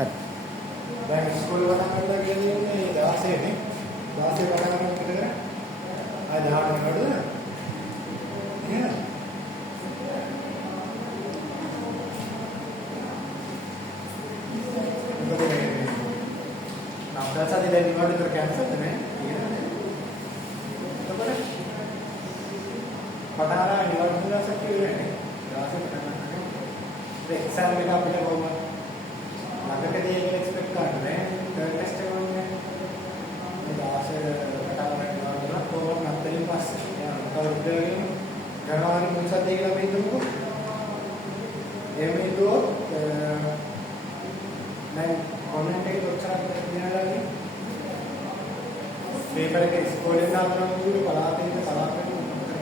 හරි. දැන් ඉස්කෝලේ වටා කරලා කියන්නේ 16 නේ. 16 වටා කරන එකට කර. ආය 18 කඩද? නේද? නම්බර් සාදේ දැන් ඉවරද කර කැන්සල්ද නේ? එතකොට පටාරා ඉවරද දැසක් කියන්නේ. 16 කරනවා. ඒ එක්සෑම් එක අපිට කොහොමද? ළඟකදී ඒක එක්ස්පෙක්ට් කරන්නේ තර්ඩ් ටෙස්ට් එක වුණේ. ඒ 16 කතාවක් කරනවා කොහොමද නැත්නම් පස්සේ. කවුරුදගෙන ජනවාරි මුල්සත් දෙකලා අපි හිතමුකෝ. එහෙම හිතුවොත් දැන් කොමෙන්ට් එකේ කොච්චරද දෙනවද? පේපර් එකේ ඉස්කෝලේ දානවා කියන්නේ පලාතේ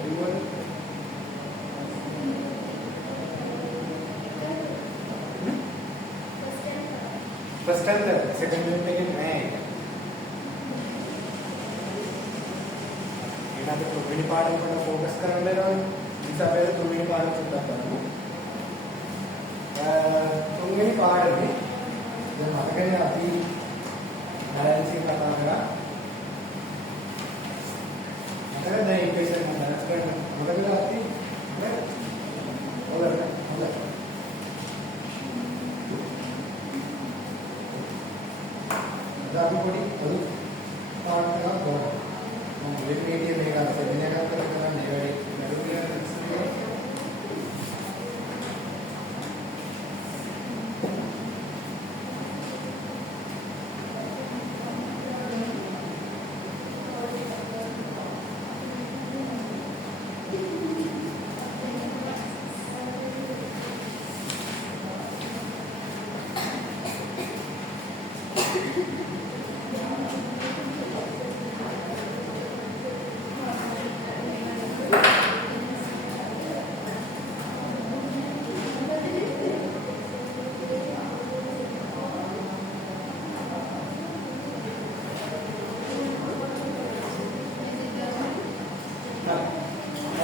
කිව්වනේ. First standard, second unit එකේ නෑ. ඒකට තුන්වෙනි පාඩම වල ફોකස් කරන්න වෙනවා. ඉතින් අපි තුන්වෙනි පාඩම සුද්ධ කරමු. තුන්වෙනි පාඩමේ දැන් මතකනේ අපි බැලන්සින් කතා කරා. මතකද දැන් ඉක්වේෂන් එක බැලන්ස් කරන්න මොකද අපි හොඳයි. අපි පොඩි අලුත් පාඩම් එකක් ගන්නවා. මම විකීපීඩියා මේක සෙමිනාර් එකක් කරන්නේ ඒ වැඩි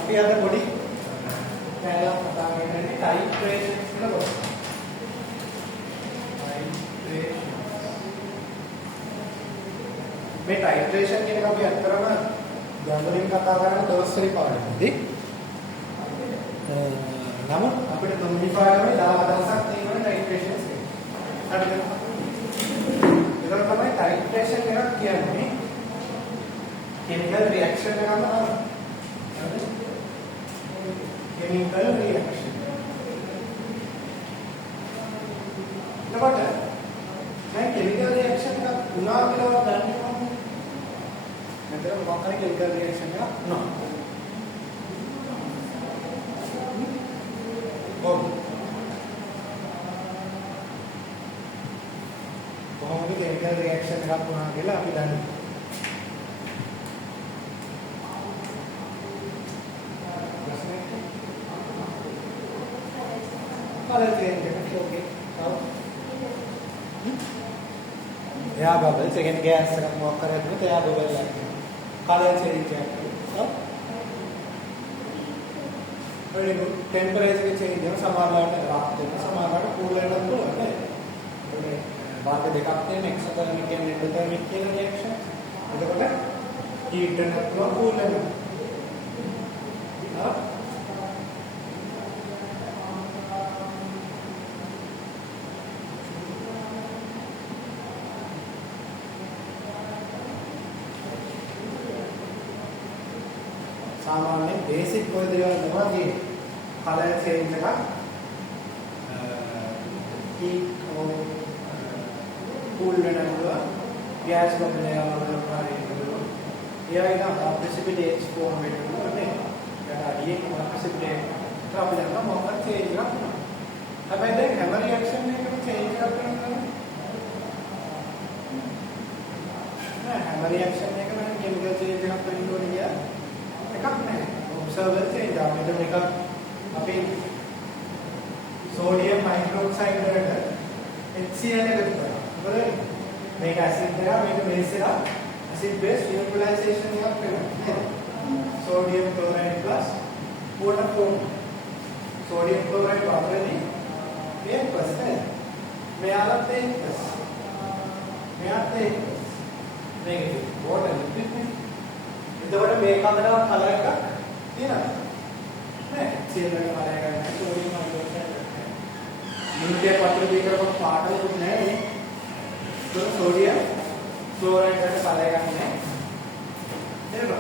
අපි අද පොඩි පැලක් කතා කරන්නේ ටයිට්‍රේෂන් කියලා කොහොමද? මේ ටයිට්‍රේෂන් කියන එක අපි අත්‍තරම ගණන් කතා කරන දවස්වල පාඩමේදී නමුත් අපිට තුන්වෙනි පාඩමේ 10 දවසක් තියෙනවා ටයිට්‍රේෂන්ස් කියලා. හරිද? ඒක තමයි ටයිට්‍රේෂන් එකක් කියන්නේ. කෙමිකල් රියැක්ෂන් එකක් තමයි. chemical reaction. එතකොට දැන් chemical reaction එකක් වුණා කියලා දන්නේ කොහොමද? මෙතන මොකක් හරි chemical reaction එකක් වුණා. කොහොමද chemical reaction එකක් වුණා කියලා අපි දන්නේ. Color change okay. Yeah, bubble. Second gas මොකක් කරද්දිත් එයා බබල් යනවා. Color change කරනවා. very good. Temperature change වෙන සමහරවිට රත් වෙන සමහරවිට කූල් වෙනත් පුළුවන් නේද? ඒ මාර්ග දෙකක් තියෙන එක්සොතර්මික් and endothermic කියන රියැක්ෂන්. එතකොට heat වෙනත් පුළුවන් කූල් වෙනත්. හා सामान्य बेसिक कोई देवल नवा की कलर चेंज का heat और cool लेना हुआ गैस बदलने वाला हमारे ये आएगा precipitate form में हुआ नहीं क्या ये precipitate ट्रैप लेना मौका चेंज का अब ऐसे हैमर रिएक्शन में कभी चेंज करते हैं ना हैमर रिएक्शन में कभी केमिकल चेंज करते हैं तो नहीं यार එකක් නැහැ. ඔබ්සර්වර් චේන්ජ් ආව. මෙතන එක අපි සෝඩියම් හයිඩ්‍රොක්සයිඩ් වලට HCl එකතු කරා. මොකද මේක ඇසිඩ් එකක් මේක බේස් එකක්. ඇසිඩ් බේස් නියුට්‍රලයිසේෂන් එකක් වෙනවා. Sodium chloride plus water form. Sodium chloride වතුරේදී මේ ප්‍රශ්නේ මෙයාලත් ඒ ප්ලස්. මෙයාත් ඒ නෙගටිව්. වෝටර් ලික්විඩ් නේ. එතකොට මේක අතරවත් කලර් එකක් තියෙනවා. නේ? සියල්ලම කලර් එකක් නැහැ. සෝඩියම් හයිඩ්‍රොක්සයිඩ් නැහැ. මිනිත්තියක් වතුර දී කරපුවා පාටකුත් නැහැ නේ. ඒක සෝඩියම් ක්ලෝරයිඩ් වල කලර් එකක් නැහැ. එහෙමද?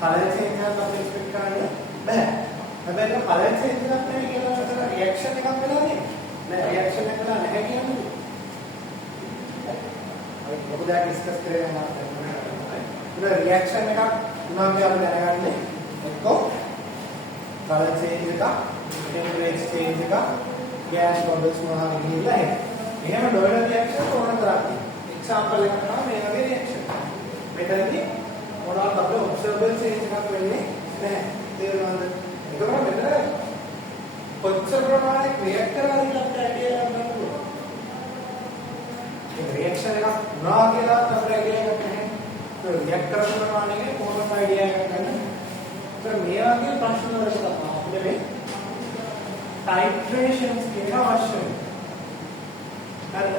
කලර් චේන්ජ් එකක් අපි එක්ස්පෙක්ට් කරන්නේ නැහැ. හැබැයි කලර් චේන්ජ් එකක් නැහැ කියලා අතර රියැක්ෂන් එකක් වෙලා නේ. නෑ රියැක්ෂන් එක වෙලා නැහැ කියන්නේ. අපි මොකද ඩිස්කස් කරේ නම් ඒක රියැක්ෂන් එකක් උනාම අපි දැනගන්නේ එක්කෝ කලර් චේන්ජ් එකක්, ටෙම්පරේචර් චේන්ජ් එකක්, ගෑස් බබල්ස් මොනවා ගිහිල්ලා එහෙම ඩොයලර් රියැක්ෂන් ඕන කරන්නේ. එක්සැම්පල් එකක් තමයි මේ වගේ රියැක්ෂන්. මෙතනදී මොනවාද අපි ඔබ්සර්වබල් චේන්ජ් එකක් වෙන්නේ නැහැ. තේරුණාද? ඒකම මෙතන කොච්චර ප්‍රමාණයක් රියැක්ට් කරලා ඉන්නත් ඇයිඩියා ගන්න පුළුවන්. ඒ රියැක්ෂන් එකක් වුණා කියලා අපිට ඇයිඩියා එකක් නැහැ. ඒ රියැක්ට් කරන ප්‍රමාණයක කොහොමද ඇයිඩියා එකක් ගන්න. ඒක මේ වගේ ප්‍රශ්න වලට තමයි අපිට මේ ටයිට්‍රේෂන්ස් කියන අවශ්‍ය වෙන්නේ. හරිද?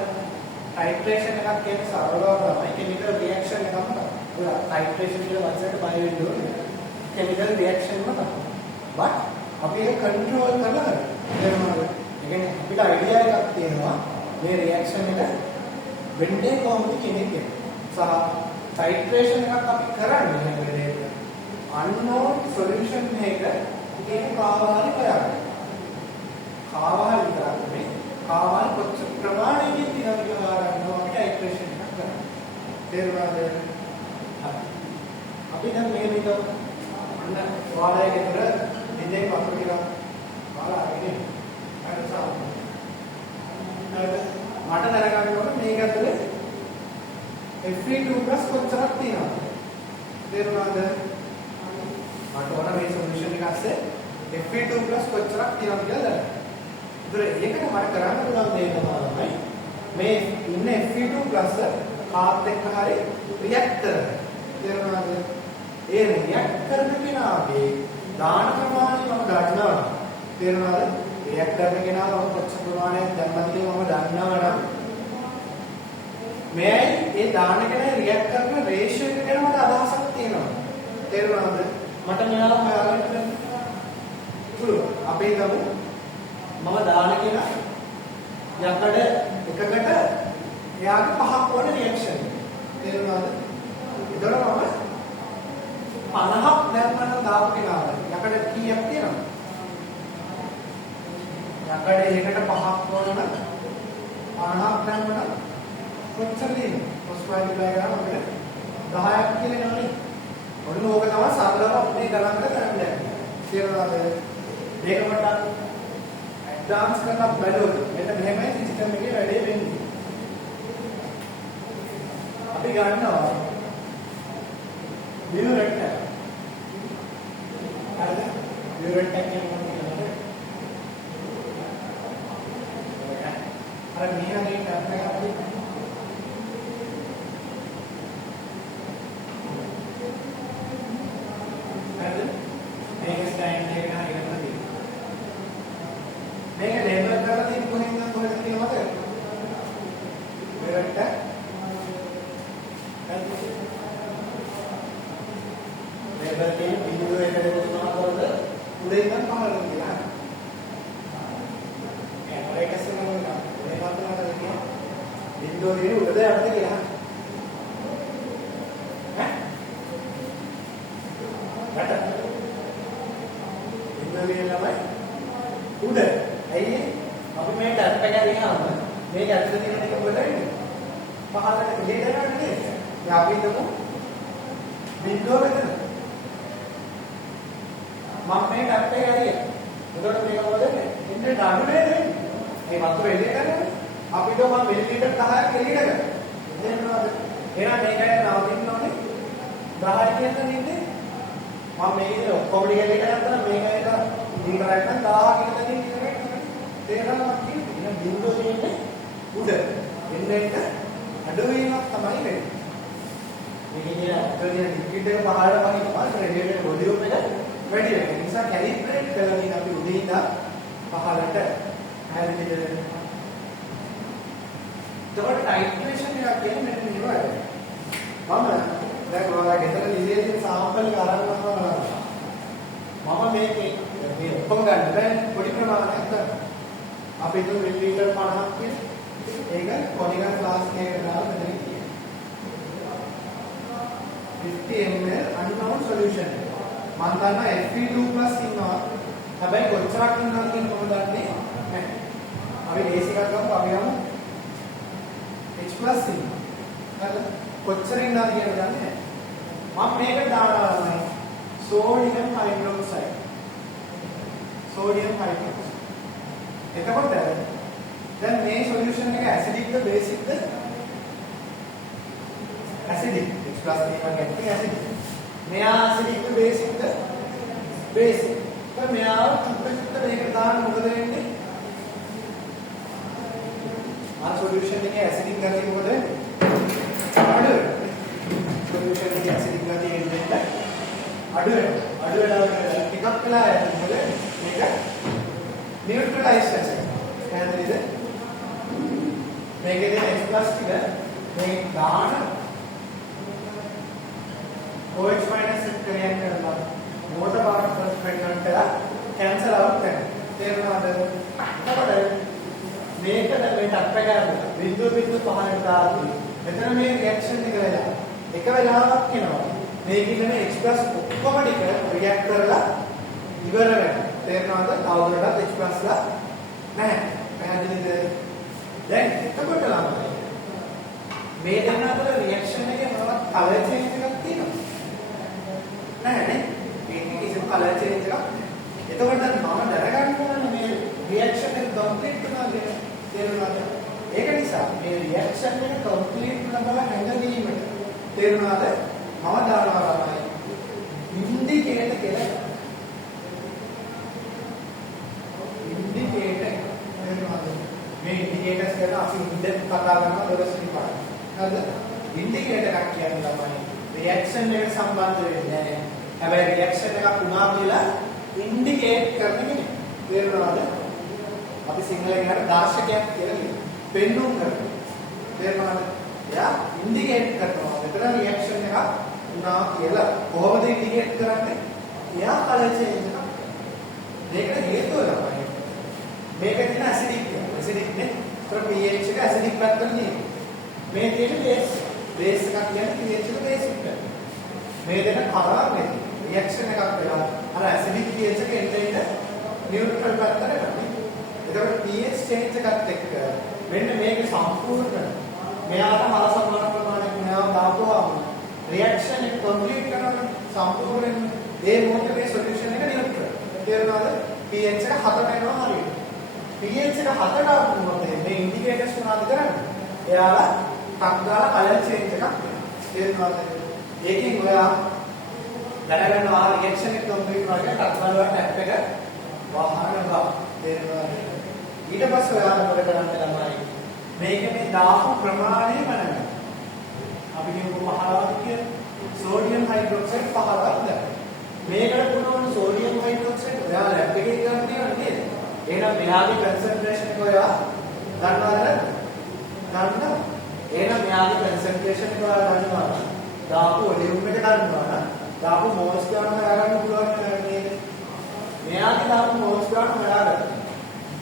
ටයිට්‍රේෂන් එකක් කියන්නේ සරලව තමයි කෙමිකල් රියැක්ෂන් එකක්ම තමයි. ඔය ටයිට්‍රේෂන් කියලා වචනයට බය වෙන්න ඕනේ. කෙමිකල් රියැක්ෂන් එකම තමයි. but අපි ඒක කන්ට්‍රෝල් කරලා කරනවා. ඒ කියන්නේ අපිට අයිඩියා එකක් තියෙනවා මේ රියැක්ෂන් එක වෙන්නේ කොහොමද කියන එක. සහ ටයිට්‍රේෂන් එකක් අපි කරන්නේ හැම වෙලේම unknown solution එක ඒක කාවාලි කරන්නේ. කාවාලි විතරක් නෙමෙයි කාවාලි කොච්චර ප්‍රමාණයකින් තියෙනවද කියලා ගන්නවා අපි ටයිට්‍රේෂන් එකක් කරන්නේ. තේරුණාද? අපි දැන් මේ විදිහට අන්න වාලයක විතර ඉන්නේ වතුර ටික වාලා අරගෙන අරසා. මට දැනගන්න ඕනේ මේක ඇතුලේ Fe2+ කොච්චරක් තියෙනවද? තේරුණාද? මට ඕන මේ සොලියුෂන් එක ඇස්සේ Fe2+ කොච්චරක් තියෙනවද කියලා දැනගන්න. ඒතර ඒකට මට කරන්න පුළුවන් දේ තමයි මේ ඉන්න Fe2+ කාත් එක්ක හරි රියැක්ට් කරන්න. තේරුණාද? ඒ රියැක්ට් කරන කෙනාගේ දාන ප්‍රමාණය මම ගන්නවා. තේරුණාද? රියැක්ට් කරන කෙනාව කොච්චර ප්‍රමාණයක් දැම්මද කියලා මම දන්නවා නම් මේ ඒ දාන කෙනා රියැක්ට් කරන රේෂියෝ එක ගැන මට අදහසක් තියෙනවා. තේරුණාද? මට මෙයාලා හොයාගන්න පුළුවන්. අපි හිතමු මම දාන කෙනා යකඩ එකකට එයාගේ 5ක් වන රියැක්ෂන්. තේරුණාද? ඒතර මම 50ක් දැම්මම දාපු කෙනාට යකඩ කීයක් තියෙනවද? යකඩ එකකට 5ක් වන 50ක් දැම්මම කොච්චර තියෙනවද? කොස්මයිල් ප්ලයි කරාම අපිට 10ක් කියලා එනවනේ. ඔන්න ඕක තමයි සරලව අපේ ගණන් කරන්නේ. තේරුණාද? මේක මට ඇඩ්වාන්ස් කරලා බලන්න. මෙන්න මෙහෙමයි සිස්ටම් එකේ වැඩේ වෙන්නේ. අපි ගන්නවා Burette. හරිද? Burette කියන්නේ මොකක්ද? අර මේ වගේ ටැප් එකක් අපි හරිද? මේක ස්ටෑන්ඩ් එක ගන්න එක තමයි. මේක ලේබල් කරලා තියෙන කොහෙන්ද කොහෙද කියලා මතකද? Burette ලේබල් එකේ බිඳුව එකට දුන්නාම උඩින් ඉඳන් පහළට ගියා. ඒක සමග මේ වතුනකට ගියා. බිඳුව දින උඩද යන්න ගියා. ඈ? රට. බිඳුව දින ළමයි උඩ. ඇයි අපි මේ ටැප් එක ගියාම මේක ඇතුලේ තියෙන එක උඩ වෙන්නේ. පහළට එළියට යනවා නේද? දැන් අපි හිතමු බිඳුව මෙතන. මම මේ ටැප් එක ඇරියා. එතකොට මේක මොකද වෙන්නේ? ඉන්නේ නඩු නේද? මේ වතුර එළියට යනවා. අපිට මම මිලිලීටර් 10ක් එළියට ගන්නවා. තේරෙනවද? එහෙනම් මේකයි නවතින්න ඕනේ. 10 කියන ඉන්නේ. මම මේකේ ඔක්කොම ටික එළියට ගත්තා නම් මේකයි ලීටරයක් නම් 1000 කියන දේ ඉන්නේ. තේරෙනවද මම කියන්නේ? එහෙනම් බිඳුව තියෙන්නේ උඩ. එන්නේ අඩු වීමක් තමයි වෙන්නේ. මේකේ අත්දැකීම් ලික්විඩ් එක පහළට පහිනවා. රේඩියේටර් වොලියුම් එක වැඩි වෙනවා. ඒ නිසා කැලිබ්‍රේට් කරලා අපි උඩින් ඉඳන් පහළට හැරිදෙන්න. එතකොට ටයිට්‍රේෂන් එකක් කියන්නේ මෙන්න මේක වැඩ. මම දැන් ඔයාලා ගෙදර ඉරියේදී සාම්පල් එක අරන් යනවා. මම මේකේ මේ ඔක්කොම ගන්න බෑ පොඩි ප්‍රමාණයක් ගන්න. අපි හිතුව මිලිලීටර් 50ක් කියලා. ඒක පොලිගන් ෆ්ලාස්ක් එකකට දාලා මෙතන තියෙනවා. 50 ml unknown solution. මම දන්නා Fe2+ ඉන්නවා. හැබැයි කොච්චරක් ඉන්නවද කියන කොහොමද දන්නේ නැහැ. අපි බේස් එකක් ගමු අපි යමු H+ ඉන්නවා. හරිද? කොච්චර ඉන්නවද කියලා දන්නේ නැහැ. මම මේක දානවා sodium hydroxide. sodium hydroxide. එතකොට දැන් මේ solution එක acidic ද basic ද? acidic. H+ කියන්නේ acidic. මෙයා acidic ද basic ද? basic. දැන් මෙයා චුට්ට මේක දාන්න මොකද වෙන්නේ? ආ solution එකේ acidic ගතිය මොකද වෙන්නේ? අඩු වෙනවා. solution එකේ acidic ගතිය එන්නේ අඩු වෙනවා ටිකක් වෙලා යනකොට මේක නියුට්‍රලයිස් වෙනවා. එහෙනම් මේකේ තියෙන H+ ටික මේ දාන OH- එක ක්‍රියාවක් කරනවා. මොකද පාට ප්‍රොස්පෙක්ට් කරලා කැන්සල් අවුට් වෙනවා. තේරුණාද? එතකොට මේක දැන් මේ ටප් එක කරලා බිඳුව පහකට දාලා මෙතන මේ රියැක්ෂන් එක වෙලා එක වෙලාවක් එනවා. මේකේ ඉන්න H+ ඔක්කොම ටික රියැක්ට් කරලා ඉවර වෙනවා. තේරුණාද? තවදුරටත් H+ ලා නැහැ. පැහැදිලිද? දැන් එතකොට ළමයි මේ දෙන්න අතර රියැක්ෂන් එකේ මොනවද කලර් චේන්ජ් එකක් තියෙනවද? නැහැ නේ. මේකේ කිසිම කලර් චේන්ජ් එකක් නැහැ. එතකොට මම දැනගන්න ඕනේ මේ රියැක්ෂන් එක කම්ප්ලීට් වුණාද කියලා. තේරුණාද? ඒක නිසා මේ රියැක්ෂන් එක කම්ප්ලීට් වුණ බව හැඟවීමට තේරුණාද? මම දානවා ළමයි ඉන්ඩිකේටර් කියලා. ඉන්ඩිකේටර් තේරුණාද? මේ ඉන්ඩිකේටර්ස් ගැන අපි ඉන්දෙප් කතා කරනවා දවසකින් පාඩම. හරිද? ඉන්ඩිකේටර් එකක් කියන්නේ ළමයි රියැක්ෂන් එකට සම්බන්ධ වෙන්නේ නැහැ. හැබැයි රියැක්ෂන් එකක් වුණා කියලා ඉන්ඩිකේට් කරන කෙනෙක්. තේරුණාද? අපි සිංහලෙන් කියන දාර්ශකයක් කියලා කියනවා. පෙන්නුම් කරනවා. තේරුණාද? එයා ඉන්ඩිකේට් කරනවා. මෙතන රියැක්ෂන් එකක් වුණා කියලා. කොහොමද ඉන්ඩිකේට් කරන්නේ? එයා කලර් චේන්ජ් එකක්. මේකට හේතුව තමයි මේක තියෙන ඇසිඩික් නේ. ඒතර pH එක ඇසිඩික් පැත්තට තියෙනවා. මේ තියෙන බේස් එකක් කියන්නේ pH එක බේසික් පැත්ත. මේ දෙන කරා මේ රියැක්ෂන් එකක් වෙලා අර ඇසිඩික් pH එක එන්නේ නියුට්‍රල් පැත්තට යනවා. ඒතකොට pH චේන්ජ් එකත් එක්ක මෙන්න මේක සම්පූර්ණ මෙයාට හර සමාන ප්‍රමාණයක් මෙයාව දාපුවාම රියැක්ෂන් එක කම්ප්ලීට් කරනවා සම්පූර්ණයෙන් ඒ මොකද මේ සොලියුෂන් එක නියුට්‍රල්. තේරුණාද? pH එක 7ට එනවා හරියට. pH එක 7ට ආවොත් මේ ඉන්ඩිකේටර්ස් මොනවද කරන්නේ? එයාලා ටක් දාලා කලර් චේන්ජ් එකක් වෙනවා. තේරුණාද? ඒකෙන් ඔයා දැනගන්නවා රියැක්ෂන් එක කම්ප්ලීට් වුණා කියලා ටක් දාලා ටැප් එක වහනවා. තේරුණාද? ඊට පස්සේ ඔයාලා මොකද කරන්න ළමයි? මේක මේ දාපු ප්‍රමාණය ගණන්. අපි කියමු 15ක් කියලා. සෝඩියම් හයිඩ්‍රොක්සයිඩ් 15ක් දාන්න. මේකට පුරවන සෝඩියම් හයිඩ්‍රොක්සයිඩ් ඔයාලා ලැබ් එකේ ගන්න තියෙනවා නේද? එහෙනම් මෙයාගේ කන්සන්ට්‍රේෂන් එක ඔයා දන්නවද? දන්නවා. එහෙනම් මෙයාගේ කන්සන්ට්‍රේෂන් එක ඔයා දන්නවා. දාපු වොලියුම් එක දන්නවා. දාපු මෝල්ස් ගන්න හොයාගන්න පුළුවන් නේද? මෙයාගේ දාපු මෝල්ස් ගන්න හොයාගන්න.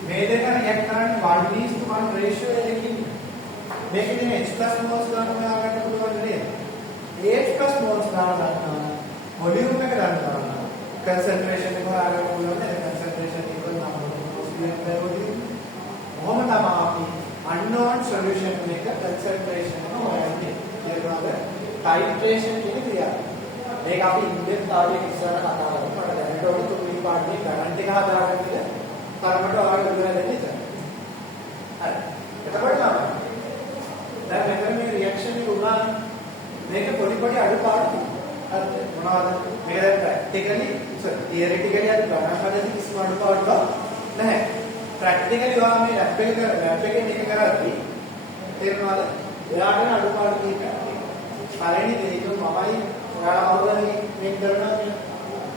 මේ දෙක රියැක්ට් කරන්නේ 1:1 රේෂියෝ එකකින්. මේකේ තියෙන H+ මෝල්ස් ගන්න හොයාගන්න පුළුවන් නේද? H+ මෝල්ස් ගන්න වොලියුම් එක ගන්නවා. කන්සන්ට්‍රේෂන් එක හොයාගන්න පුළුවන් නේද? කන්සන්ට්‍රේෂන් එක නම් මොහොම තමයි unknown solution එක concentration එක හොයන්නේ. කියනවාද titration කියන ක්‍රියාව. මේක අපි ඉන්දෙන් තාරිය ඉස්සරහ කතා කරමු. මට දැනට ඔය තුන්වෙනි පාඩේ ගණන් ටික හදාගන්න තරමට ඔයාලට උදව් දෙන්න ඉතින්. හරි. එතකොට තමයි දැන් මෙතන මේ රියැක්ෂන් එක උනා මේක පොඩි අඩුපාඩු හරිද? මොනවද? මේක දැන් ප්‍රැක්ටිකලි තියරිටිකලි අර ගණන් හදද්දි කිසිම අඩුපාඩුවක් නැහැ. ප්‍රැක්ටිකලි ඔයා මේ ලැබ් එකේ මේක කරද්දී තේරෙනවද? එයාට අඩුපාඩු තියෙනවා. පළවෙනි දේ මමයි ඔයාලා කවුරුද මේක කරනවා කියලා.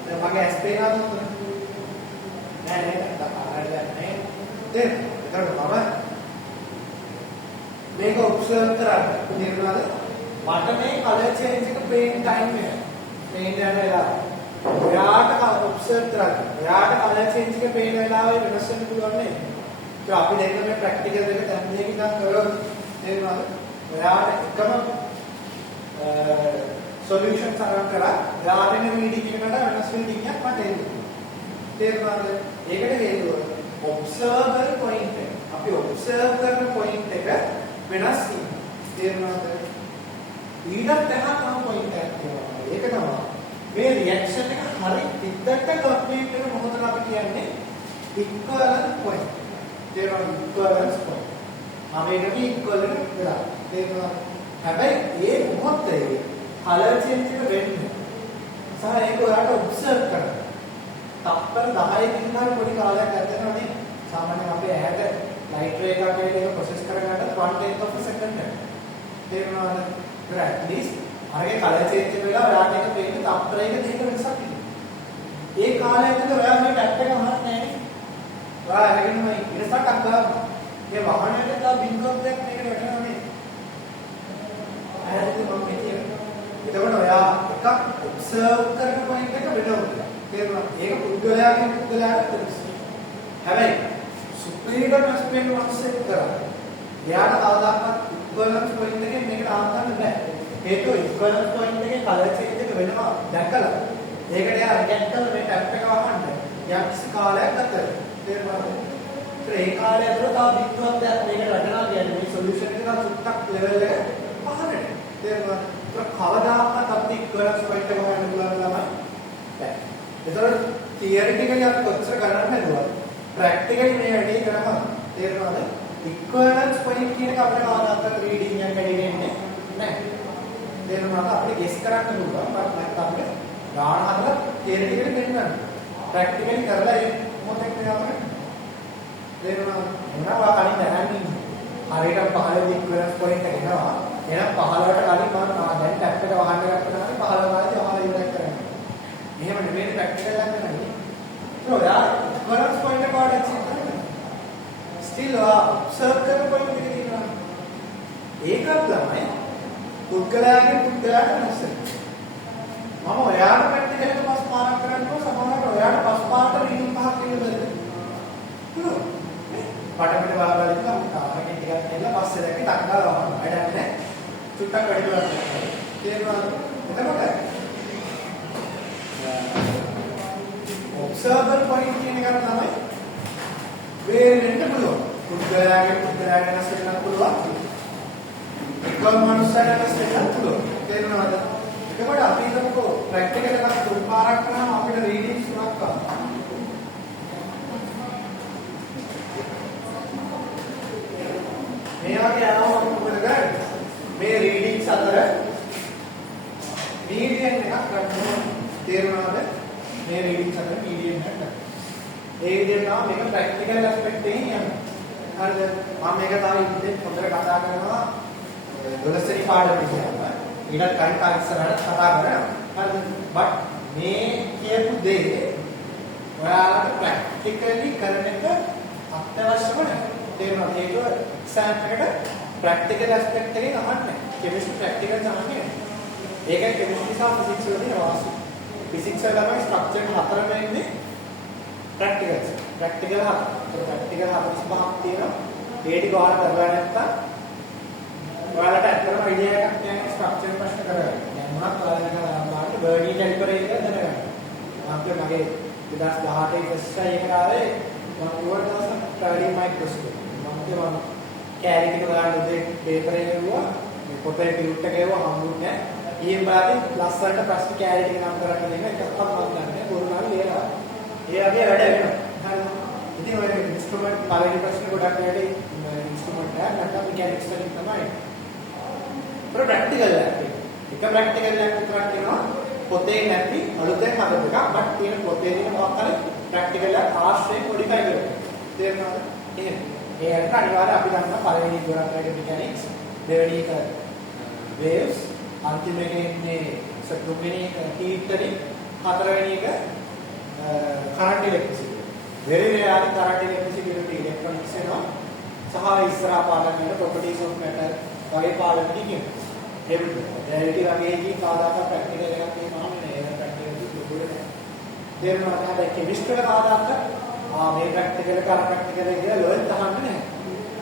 දැන් මගේ ඇස් පේනවද මොකද? නෑ නේද? තේරෙනවද? මේක ඔබ්සර්ව් කරන්න. තේරුණාද? මට මේ කලර් චේන්ජ් එක පේන ටයිම් එක. පේන යන වෙලාව. ඔයාට ඔබ්සර්ව් කරන්න. ඔයාට කලර් චේන්ජ් එක පේන වෙලාවේ වෙනස් වෙන්න පුළුවන් නේද? ඒක අපි දෙන්න මේ ප්‍රැක්ටිකල් දෙක දැන් මේක ඉඳන් කරලා තේරුණාද? ඔයාට එකම සොලියුෂන්ස් අරන් කරා ඔයාට එන රීඩින් එකකට වෙනස් රීඩින් එකක් මට එන්නේ. තේරුණාද? ඒකට හේතුව ඔබ්සර්වර් පොයින්ට් එක. අපි ඔබ්සර්ව් කරන පොයින්ට් එක වෙනස් වෙනවා. තේරුණාද? ඊටත් එහා තව පොයින්ට් එකක් තියෙනවා. ඒක තමයි මේ රියැක්ෂන් එක හරි පිටට කම්ප්ලීට් වෙන මොහොතට අපි කියන්නේ ඉක්වලන්ට් පොයින්ට්. තේරුණාද? ඉක්වලන්ස් පොයින්ට්. මේකට ඉක්වලන්ට් වෙලා. තේරුණාද? හැබැයි මේ මොහොතේ කලර් චේන්ජ් එක වෙන්නේ. සහ ඒක ඔයාලට ඔබ්සර්ව් කරන්න. තප්පර 10කින් හරි පොඩි කාලයක් ගත වෙනවනේ. සාමාන්‍යයෙන් අපේ ඇහැට ලයිට් රේ එකක් එක ප්‍රොසෙස් කරගන්න 1/10 of a second එක. තේරුණාද? ඒක at least අරගේ කලර් චේන්ජ් වෙලා ඔයාලට ඒක පේන්නේ තප්පරයක දෙක වෙනසක් තියෙනවා. ඒ කාලය ඇතුළත ඔයා මේ ටැප් එක වහන්නේ නැහැ නේ. ඔයා අරගෙන මේ ඉරසක් අක්කලා මේ වහනේට තව බින්දුවක් දෙයක් මේකට වැටෙනවා නේ. අයත් මම කියන්නේ. එතකොට ඔයා එකක් ඔබ්සර්ව් කරන පොයින්ට් එක වෙනවා. තේරුණා? ඒක පුද්ගලයාගෙන් පුද්ගලයාට වෙනස්. හැබැයි සුපීරියර් මස්පෙන් වක්සෙත් කරා. එයාට කවදාකවත් ඉක්වලන්ස් පොයින්ට් එකෙන් මේකට ආවන්න බෑ. හේතුව ඉක්වලන්ස් පොයින්ට් එකේ කලර් චේන්ජ් එක වෙනවා දැකලා. ඒකට එයා රියැක්ට් කරලා මේ ටැප් එක වහන්න. යම්කිසි කාලයක් ගත කරනවා. තේරුණාද? ඒ කාලය ඇතුළත තව බින්දුවක් දැක් මේකට වැටෙනවා කියන්නේ මේ සොලියුෂන් එක තව චුට්ටක් ලෙවල් එක පහළට. තේරුණාද? ඒක කවදාකවත් අපිට ඉක්වලන්ස් පොයින්ට් එක හොයන්න පුළුවන් ළමයි බෑ. ඒතකොට තියරිටිකලි අපි කොච්චර ගණන් හදුවා ප්‍රැක්ටිකලි මේ වැඩේ කරනවා. තේරෙනවද? ඉක්වලන්ස් පොයින්ට් කියන එක අපිට කවදාකවත් රීඩින් එකක් වැඩිෙන්නේ නැහැ. තේරෙනවද? අපිට ගෙස් කරන්න පුළුවන්. බත් අපිට ගාන හදලා තියරිටිකලි දෙන්නන්න. ප්‍රැක්ටිකලි කරලා ඒ මොකක්ද කියන්නේ? තේරෙනවද? එනවා කලින් දැනන්නේ. හරියට 15 ඉක්වලන්ස් පොයින්ට් එක එනවා. එහෙනම් 15ට කලින් මම දැන් ටැප් එක වහන්න ගත්තා නම් 15 කාලේ වහලා ඉවරයි කරන්නේ. එහෙම නෙමෙයි ප්‍රැක්ටිකල් එකක් කරන්නේ. So yeah, reference point එක වඩා චිත්‍රය. Still observe කරන point එක තියෙනවා. ඒකත් තමයි පුද්ගලයාගෙන් පුද්ගලයාට වෙනස් වෙනවා. මම ඔයාලට ප්‍රැක්ටිකල් එක පස් පාරක් කරන්නකො සමහරවිට ඔයාලට පස් පාරට රීඩින් පහක් දෙන්න බැරිද? නෝ. පටපිට බලලා ඉන්න කාමරේ ටිකක් neලා පස්සේ දැක්කේ ටක්කලා වහන්න. වැඩක් නැහැ. චුට්ටක් වැඩි කරලා. තේරුණාද? එතකොට ඔබ්සර්වර් පොයින්ට් කියන එක තමයි වේරෙන්න පුළුවන්. පුද්ගලයාගෙන් පුද්ගලයාට වෙනස් වෙන්න පුළුවන්. එකම මනුස්සයෙක් වෙනස් වෙන්න පුළුවන්. තේරුණාද? එතකොට අපි හිතමුකෝ ප්‍රැක්ටිකල් එකක් තුන් පාරක් කරාම අපිට රීඩින්ග්ස් තුනක් ආවා. මේ වගේ ආවම මොකද කරන්නේ? මේ රීඩින්ග්ස් අතර මීඩියන් එකක් ගන්නවා. තේරුණාද? මේ රීඩින්ග්ස් අතර මීඩියන් එකක් ගන්නවා. ඒ විදිහට තමයි මේක ප්‍රැක්ටිකල් ඇස්පෙක්ට් එකෙන් යන්නේ. හරිද? මම මේක තව ඉතින් හොඳට කතා කරනවා 12 වෙනි පාඩමේ කියනවා. ඊට කලින් ඉස්සරහට කතා කරනවා. හරිද? බට් මේ කියපු දේ ඔයාලට ප්‍රැක්ටිකලි කරන එක අත්‍යවශ්‍යම නැහැ. තේරුණාද? ඒක එක්සෑම් එකට ප්‍රැක්ටිකල් ඇස්පෙක්ට් එකෙන් අහන්නේ. කෙමිස්ට්‍රි ප්‍රැක්ටිකල් තමයි. ඒකයි කෙමිස්ට්‍රි සහ ෆිසික්ස් වලදී වාසි. ෆිසික්ස් වල තමයි ස්ට්‍රක්චර් හතරම එන්නේ ප්‍රැක්ටිකල්ස්. ප්‍රැක්ටිකල් හතර. ප්‍රැක්ටිකල් 45ක් තියෙනවා. ඒ ටික ඔයාලා කරලා නැත්තම් ඔයාලට ඇත්තටම අයිඩියා එකක් නැහැ ස්ට්‍රක්චර් ප්‍රශ්න කරගන්න. දැන් මොනක් ඔයාලට බලන්න බර්නි කැලිපර් එක දැනගන්න. මම මගේ 2018 ඉස්සර එක ආවේ මම ඉවර දවසක් ට්‍රයිලින් මයික්‍රොස්කෝප්. මම කැරි ටික බලන්න උදේ පේපර් එක ගුවා. මේ පොතේ පියුට් එක ගේවා හම්බුනේ නැහැ. ඊයෙන් බලද්දි ලස්සනට ප්‍රශ්න කැරි ටික නම් කරන්න දෙන්න එකක්වත් මම ගන්නෑ. පුරුණාලි ඒවා. ඒ වගේ වැඩ වෙනවා. හරිද? ඉතින් ඔය ඉන්ස්ට්‍රුමන්ට් පළවෙනි ප්‍රශ්නේ ගොඩක් වැඩි ඉන්ස්ට්‍රුමන්ට් එක නැත්නම් මෙකැනික්ස් වලින් තමයි. ප්‍රැක්ටිකල් එකක්. එක ප්‍රැක්ටිකල් එකක් විතරක් කියනවා. පොතේ නැති අලුතෙන් හදපු එකක්. බට් තියෙන පොතේ තියෙන මොකක් හරි ප්‍රැක්ටිකල් එකක් ආශ්‍රයෙන් මොඩිෆයි කරනවා. තේරෙනවද? එහෙනම් ඒ අරට අනිවාර්යයෙන් අපි ගන්න පළවෙනි ගොඩක් වැඩි මෙකැනික්ස්, දෙවෙනි එක වේව්ස්, අන්තිම එකේ ඉන්නේ තුන්වෙනි එක හීට්ටරි, හතරවෙනි එක current electricity. very rare current electricity electronics වෙනවා. සහ ඉස්සරහා පාඩම් වල properties of matter වගේ පාඩමකින් කියනවා. ඒ වුණා. දැන් ඒක වගේදී කාදාක ප්‍රැක්ටිකල් එකක් තියෙනවා නේ. ඒක ප්‍රැක්ටිකල් දුන්නේ නැහැ. තේරුණා නේද? කෙමිස්ට්‍රි වල කාදාක මේ ප්‍රැක්ටිකල් එක අර ප්‍රැක්ටිකල් එක කියලා ලොයෙන් තහන්න නැහැ.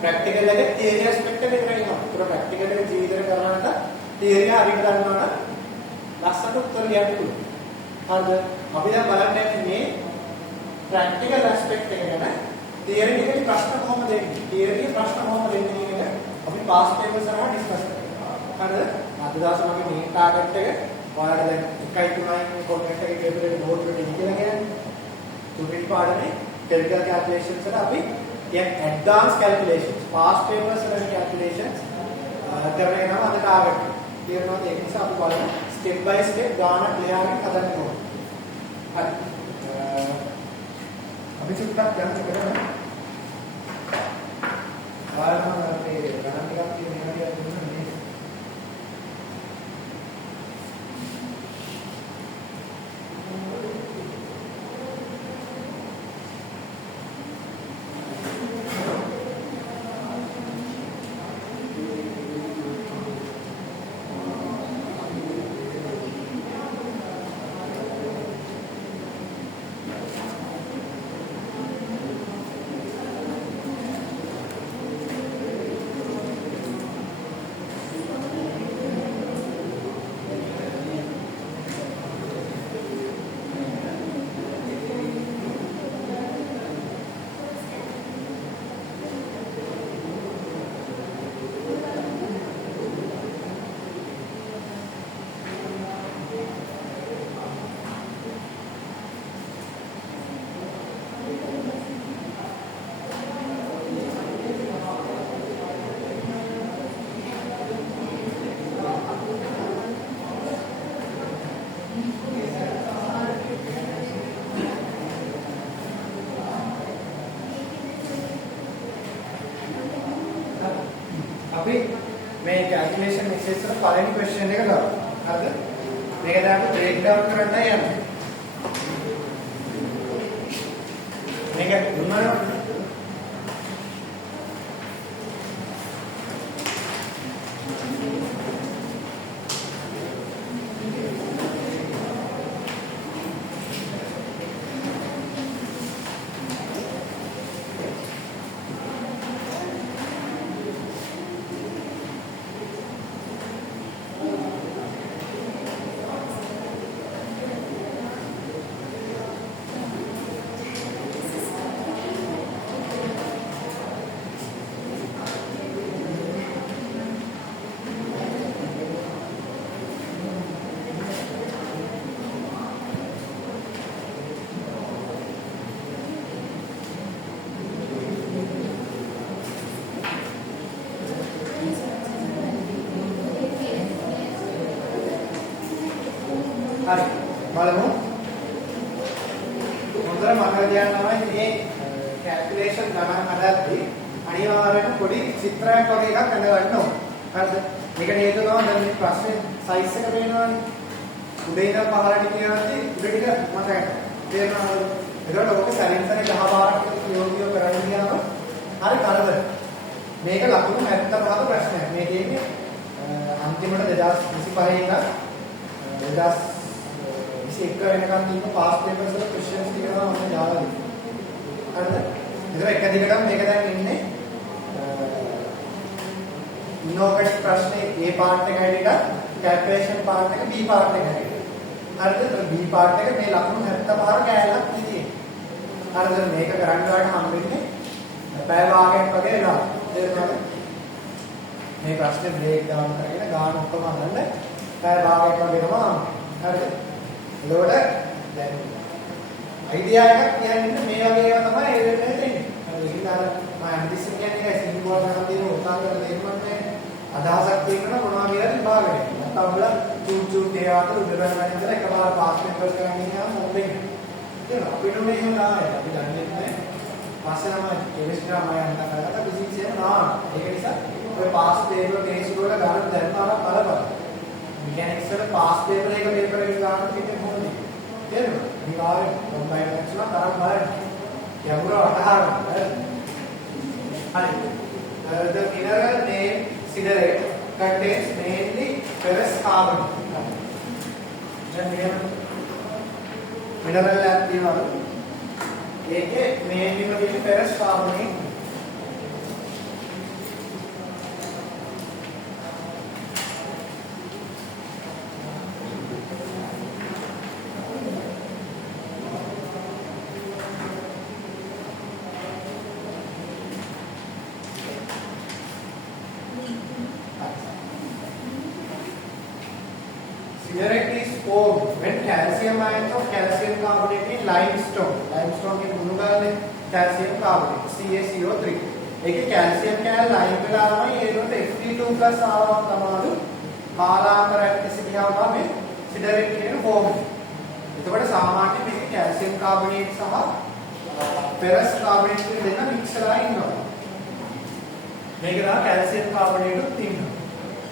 ප්‍රැක්ටිකල් එකේ තියරි ඇස්පෙක්ට් එක විතරයි නෝ. ඒක ප්‍රැක්ටිකල් එක ජීවිතේ කරනකොට තියරි හරියට දන්නවනම් ලස්සනට උත්තර ලියන්න පුළුවන්. හරිද? අපි දැන් බලන්නේ මේ ප්‍රැක්ටිකල් ඇස්පෙක්ට් එක ගැන තියරි එකේ ප්‍රශ්න කොහොමද දෙන්නේ? තියරි එකේ ප්‍රශ්න කොහොමද දෙන්නේ කියන එක අපි පාස් පේපර් සරහා ඩිස්කස් කරනවා. හරිද? අද දවසේ මගේ මේන් ටාගට් එක ඔයාලට දැන් 1.3 කොන්ටෙන්ට් එකේ පේපර් එක නෝට් එකට ඉගෙන ගන්න. තුන්වෙනි පාඩමේ කෙමිකල් කැල්කියුලේෂන්ස් වල අපි කියන්නේ ඇඩ්වාන්ස් කැල්කියුලේෂන්ස් පාස් පේපර්ස් වල කැල්කියුලේෂන්ස් කරගෙන යනවා අද ටාගට් එක. තේරෙනවද? ඒක නිසා අපි බලමු ස්ටෙප් බයි ස්ටෙප් ගානක් ලියාගෙන හදන්න ඕනේ. හරි. අපි චුට්ටක් යන්න කරමු. ආරම්භ අපේ ගණන් ටිකක් තියෙන ඒවා දුන්නා නේ. අපි මේ කැල්කියුලේෂන් එක්සර්සයිස් වල පළවෙනි ක්වෙස්චන් එක ගමු. හරිද? මේක දැන් අපි බ්‍රේක් ඩවුන් කරන්න යන්නේ. මේක දුන්නා හරි බලමු හොඳට මතක තියාගන්න මේ කැල්කියුලේෂන් ගණන් හදද්දී අනිවාර්යයෙන්ම පොඩි චිත්‍රයක් වගේ එකක් අඳ ගන්න ඕනේ. හරිද? මේකට හේතුව තමයි දැන් මේ ප්‍රශ්නේ සයිස් එක පේනවනේ. උඩේ ඉඳන් පහළට කියනවාදී උඩ ටික මතක ගන්න. තේරෙනවද? ඒකට ඔක සැරින් සැරේ 10 පාරක් යෝගියෝ කරගෙන ගියාම හරි කරදර. මේක ලකුණු 75 ප්‍රශ්නයක්. මේ තියෙන්නේ අන්තිමට 2025 ඉඳන් 2000 එක වෙනකන් තියෙන පාස් පේපර්ස් වල ක්වෙස්චන්ස් තියෙනවා මම දාලා දෙනවා. හරිද? ඒතර එක දිගටම මේක දැන් ඉන්නේ ඉනෝවෙට් ප්‍රශ්නේ A පාර්ට් එක හැටියට කැල්කියුලේෂන් පාර්ට් එක B පාර්ට් එක හැටියට. හරිද? ඒතර B පාර්ට් එක මේ ලකුණු 75 කෑල්ලක් තියෙන්නේ. හරිද? මේක කරන්න ගන්න හම්බෙන්නේ පැය භාගයක් වගේ වෙනවා. තේරුණාද? මේ ප්‍රශ්නේ බ්‍රේක් ඩවුන් කරගෙන ගාන ඔක්කොම අහන්න පැය භාගයක් වගේ තමයි. හරිද? එතකොට දැන් අයිඩියා එකක් කියන්නේ මේ වගේ ඒවා තමයි ඒ වෙන්නේ තියෙන්නේ. හරි ඉතින් අර මම අන්තිස් කියන්නේ ඒක සිංගුවල් ගන්න තියෙන උත්සාහ කරලා දෙන්නත් අදහසක් තියෙනවා මොනවා කියලා විභාගනේ. නැත්නම් උඹලා චූචූ ඒවාට උදේවැන්න ඉඳලා එකපාර පාස් පේපර්ස් කරගෙන ගියාම මොකෙන්නේ. ඒක අපිට මේක නාමයි. අපි දන්නේ නැහැ. පස්සේ නම් කෙමිස්ට්‍රි මම යන්න කරලා ෆිසික්ස් එක නා. ඒක නිසා ඔය පාස් පේපර් කේස් වල ගන්න දැනනවා බලපන්. මෙකැනික්ස් වල පාස් පේපර් එක පේපර් එක ගන්න කිව්වේ කොහොමද? තේරෙනවද? අනිවාර්යෙන් කම්බයින්ඩ් එකක් තරම් බලන්න. යමුර අටහරන. හරි. The inner name consider contains mainly ferrous carbon. දැන් මෙහෙම මිනරල් එකක් තියෙනවා. ඒකේ මේන්ලිම තියෙන ferrous carbon එක. Siderite is formed when calcium ions of calcium carbonate in limestone. Limestone के गुण गाने calcium carbonate CaCO3. एक calcium क्या है lime पे डालना है ये तो Fe2 plus आवा तमाम कालांतर एक्टिविटी आवा में siderite के form. तो बड़े सामान्य में calcium carbonate सहा ferrous carbonate के लेना mix कराएं ना. මේක තමයි calcium carbonate උත් තියෙනවා.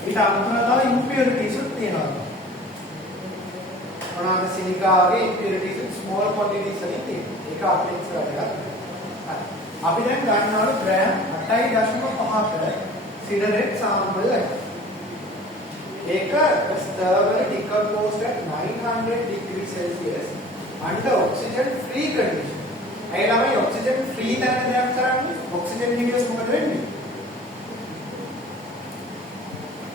ඊට අමතරව impurities උත් තියෙනවා. මොනවාද සිලිකාගේ impurities small quantities වලින් තියෙනවා. ඒක අපිට ඉස්සරහට අපි දැන් ගන්නවලු ග්‍රෑම් 8.5කට siderite sample එක. ඒක thoroughly decomposed at 900 degrees Celsius under oxygen free condition. ඒ ළමයි oxygen free දැන දෙයක් කරන්නේ oxygen නිවියස් මොකද වෙන්නේ?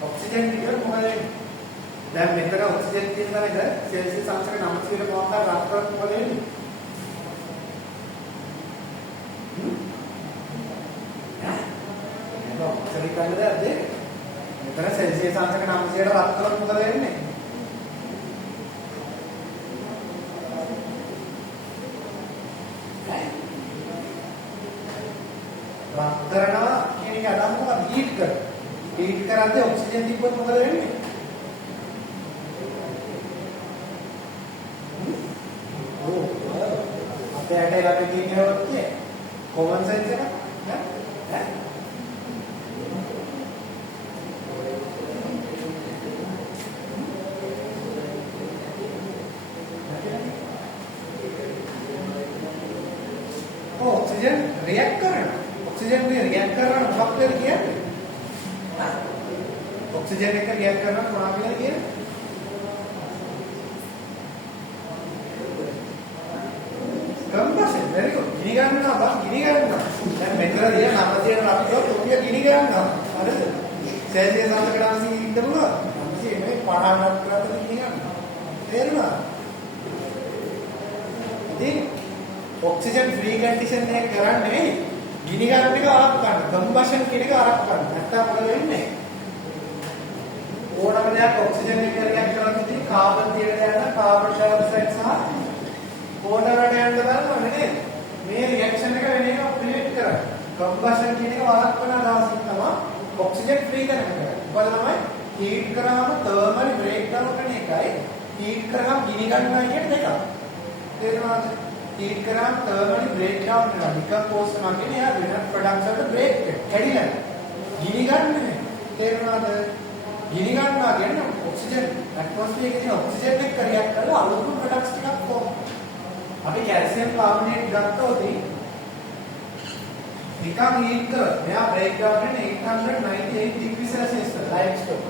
oxygen නිවියස් මොකද වෙන්නේ? දැන් මෙතන ඔක්සිජන් තියෙන තැනක සෙල්සියස් අංශක 900 මොහොතක් රත්තරන් මොකද වෙන්නේ? නෝ සරිකන්නද ඇද්ද? මෙතන සෙල්සියස් අංශක 900ට රත්තරන් මොකද වෙන්නේ? රත්තරන කියන එක අදහස් මොකක්ද? හීට් කර. හීට් කරද්දී ඔක්සිජන් තිබ්බොත් මොකද වෙන්නේ? අපේ ඇටේ අපි කියන්නේ ඔක්කේ කොමන් සෙන්ස් එක ඈ ඔක්සිජන් රියැක්ට් කරනවා ඔක්සිජන් රියැක්ට් කරනවා මොකක්ද කියන්නේ ඔක්සිජන් එක රියැක්ට් කරනවා මොනවද කියන්නේ combustion very good gini ගන්නවා බං gini ගන්නවා දැන් මෙතන දින 900 අපි ඔක්කොම gini ගන්නවා හරිද සෙල්සියස් අංශක 900 ඉන්න පුළුවන් 900 මේ පටන් ගන්නකොට gini ගන්නවා තේරුණා ඉතින් ඔක්සිජන් ෆ්‍රී කන්ඩිෂන් එක කරන්නේ gini ගන්න එක ආරක් ගන්න combustion කියන එක ආරක් ගන්න නැත්නම් මොකද වෙන්නේ ඕනම දෙයක් ඔක්සිජන් එක රියැක්ට් කරද්දී කාබන් තියෙන දැනන කාබන් ඩයොක්සයිඩ් සහ ඕනකට යන්න බලන්න නේද මේ රියැක්ෂන් එක වෙන එක ක්‍රියේට් කරන්නේ කම්බෂන් කියන එක වළක්වන අදහසින් තමයි ඔක්සිජන් ෆ්‍රී කරන්නේ මොකද තමයි හීට් කරාම තර්මල් බ්‍රේක් ඩවුන් කරන එකයි හීට් කරාම ගිනි ගන්නවා කියන දෙක තේරුණාද හීට් කරාම තර්මල් බ්‍රේක් ඩවුන් කරනවා ඩිකම්පෝස් කරනවා කියන්නේ එයා වෙන ප්‍රොඩක්ට්ස් වලට බ්‍රේක් කැඩිලා ගිනි ගන්නනේ තේරුණාද ගිනි ගන්නවා කියන්නේ ඔක්සිජන් ඇට්මොස්ෆියර් එකේ තියෙන ඔක්සිජන් එක්ක රියැක්ට් කරලා අලුත් ප්‍රොඩක්ට්ස් ටිකක් ෆෝම් අපි කැල්සියම් කාබනේට් ගත්තොත් නිකන් හීට් කරලා මෙයා බ්‍රේක් ඩවුන් වෙන 898 ඩිග්‍රී සෙල්සියස් ලයිම්ස්ටෝන්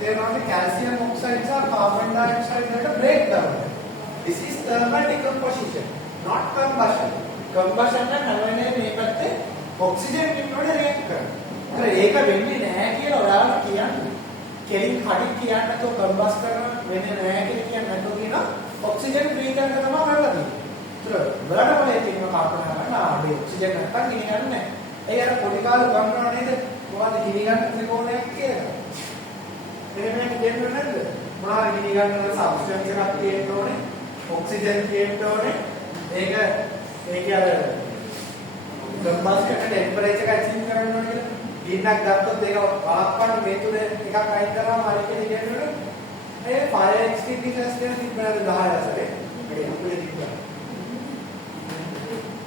තේරුණාද කැල්සියම් ඔක්සයිඩ් සහ කාබන් ඩයොක්සයිඩ් වලට break down this is thermal decomposition not combustion combustion නම් නවනේ මේ පැත්තේ ඔක්සිජන් එක්කම රියැක්ට් කරනවා ඒක වෙන්නේ නැහැ කියලා ඔයාලා කියන්නේ කෙලින් කඩින් කියන්නේ නැතුව කම්බස් කරන වෙන්නේ නැහැ කියලා කියන්නේ නැතුව කියන ඔක්සිජන් ෆ්‍රී කරන තමයි කරලා තියෙන්නේ. ඒතර බලන්න තියෙන කාර්බන් ගන්න ආවේ ඔක්සිජන් නැත්තම් ගිනි ගන්න නැහැ. ඒ අර පොඩි කාලේ ගන්නවා නේද? මොකද ගිනි ගන්න ත්‍රිකෝණයක් කියලා. එහෙම කියන්නේ නැද්ද? මොනවාරි ගිනි ගන්න සබ්ස්ටන්ස් එකක් තියෙන්න ඕනේ. ඔක්සිජන් තියෙන්න ඕනේ. ඒක අර කම්බස් කරන ටෙම්පරේචර් එක අචීව් කරන්න ඕනේ කියලා. ගින්නක් ගත්තොත් ඒක වළක්වන්න මේ තුන එකක් අයින් කරාම හරි කියලා කියනවනේ ඒ ෆයර් එක්ස්ටින්ගිෂර්ස් කියන තිබ්බනද 10 අතරේ ඒ අපේ තිබ්බා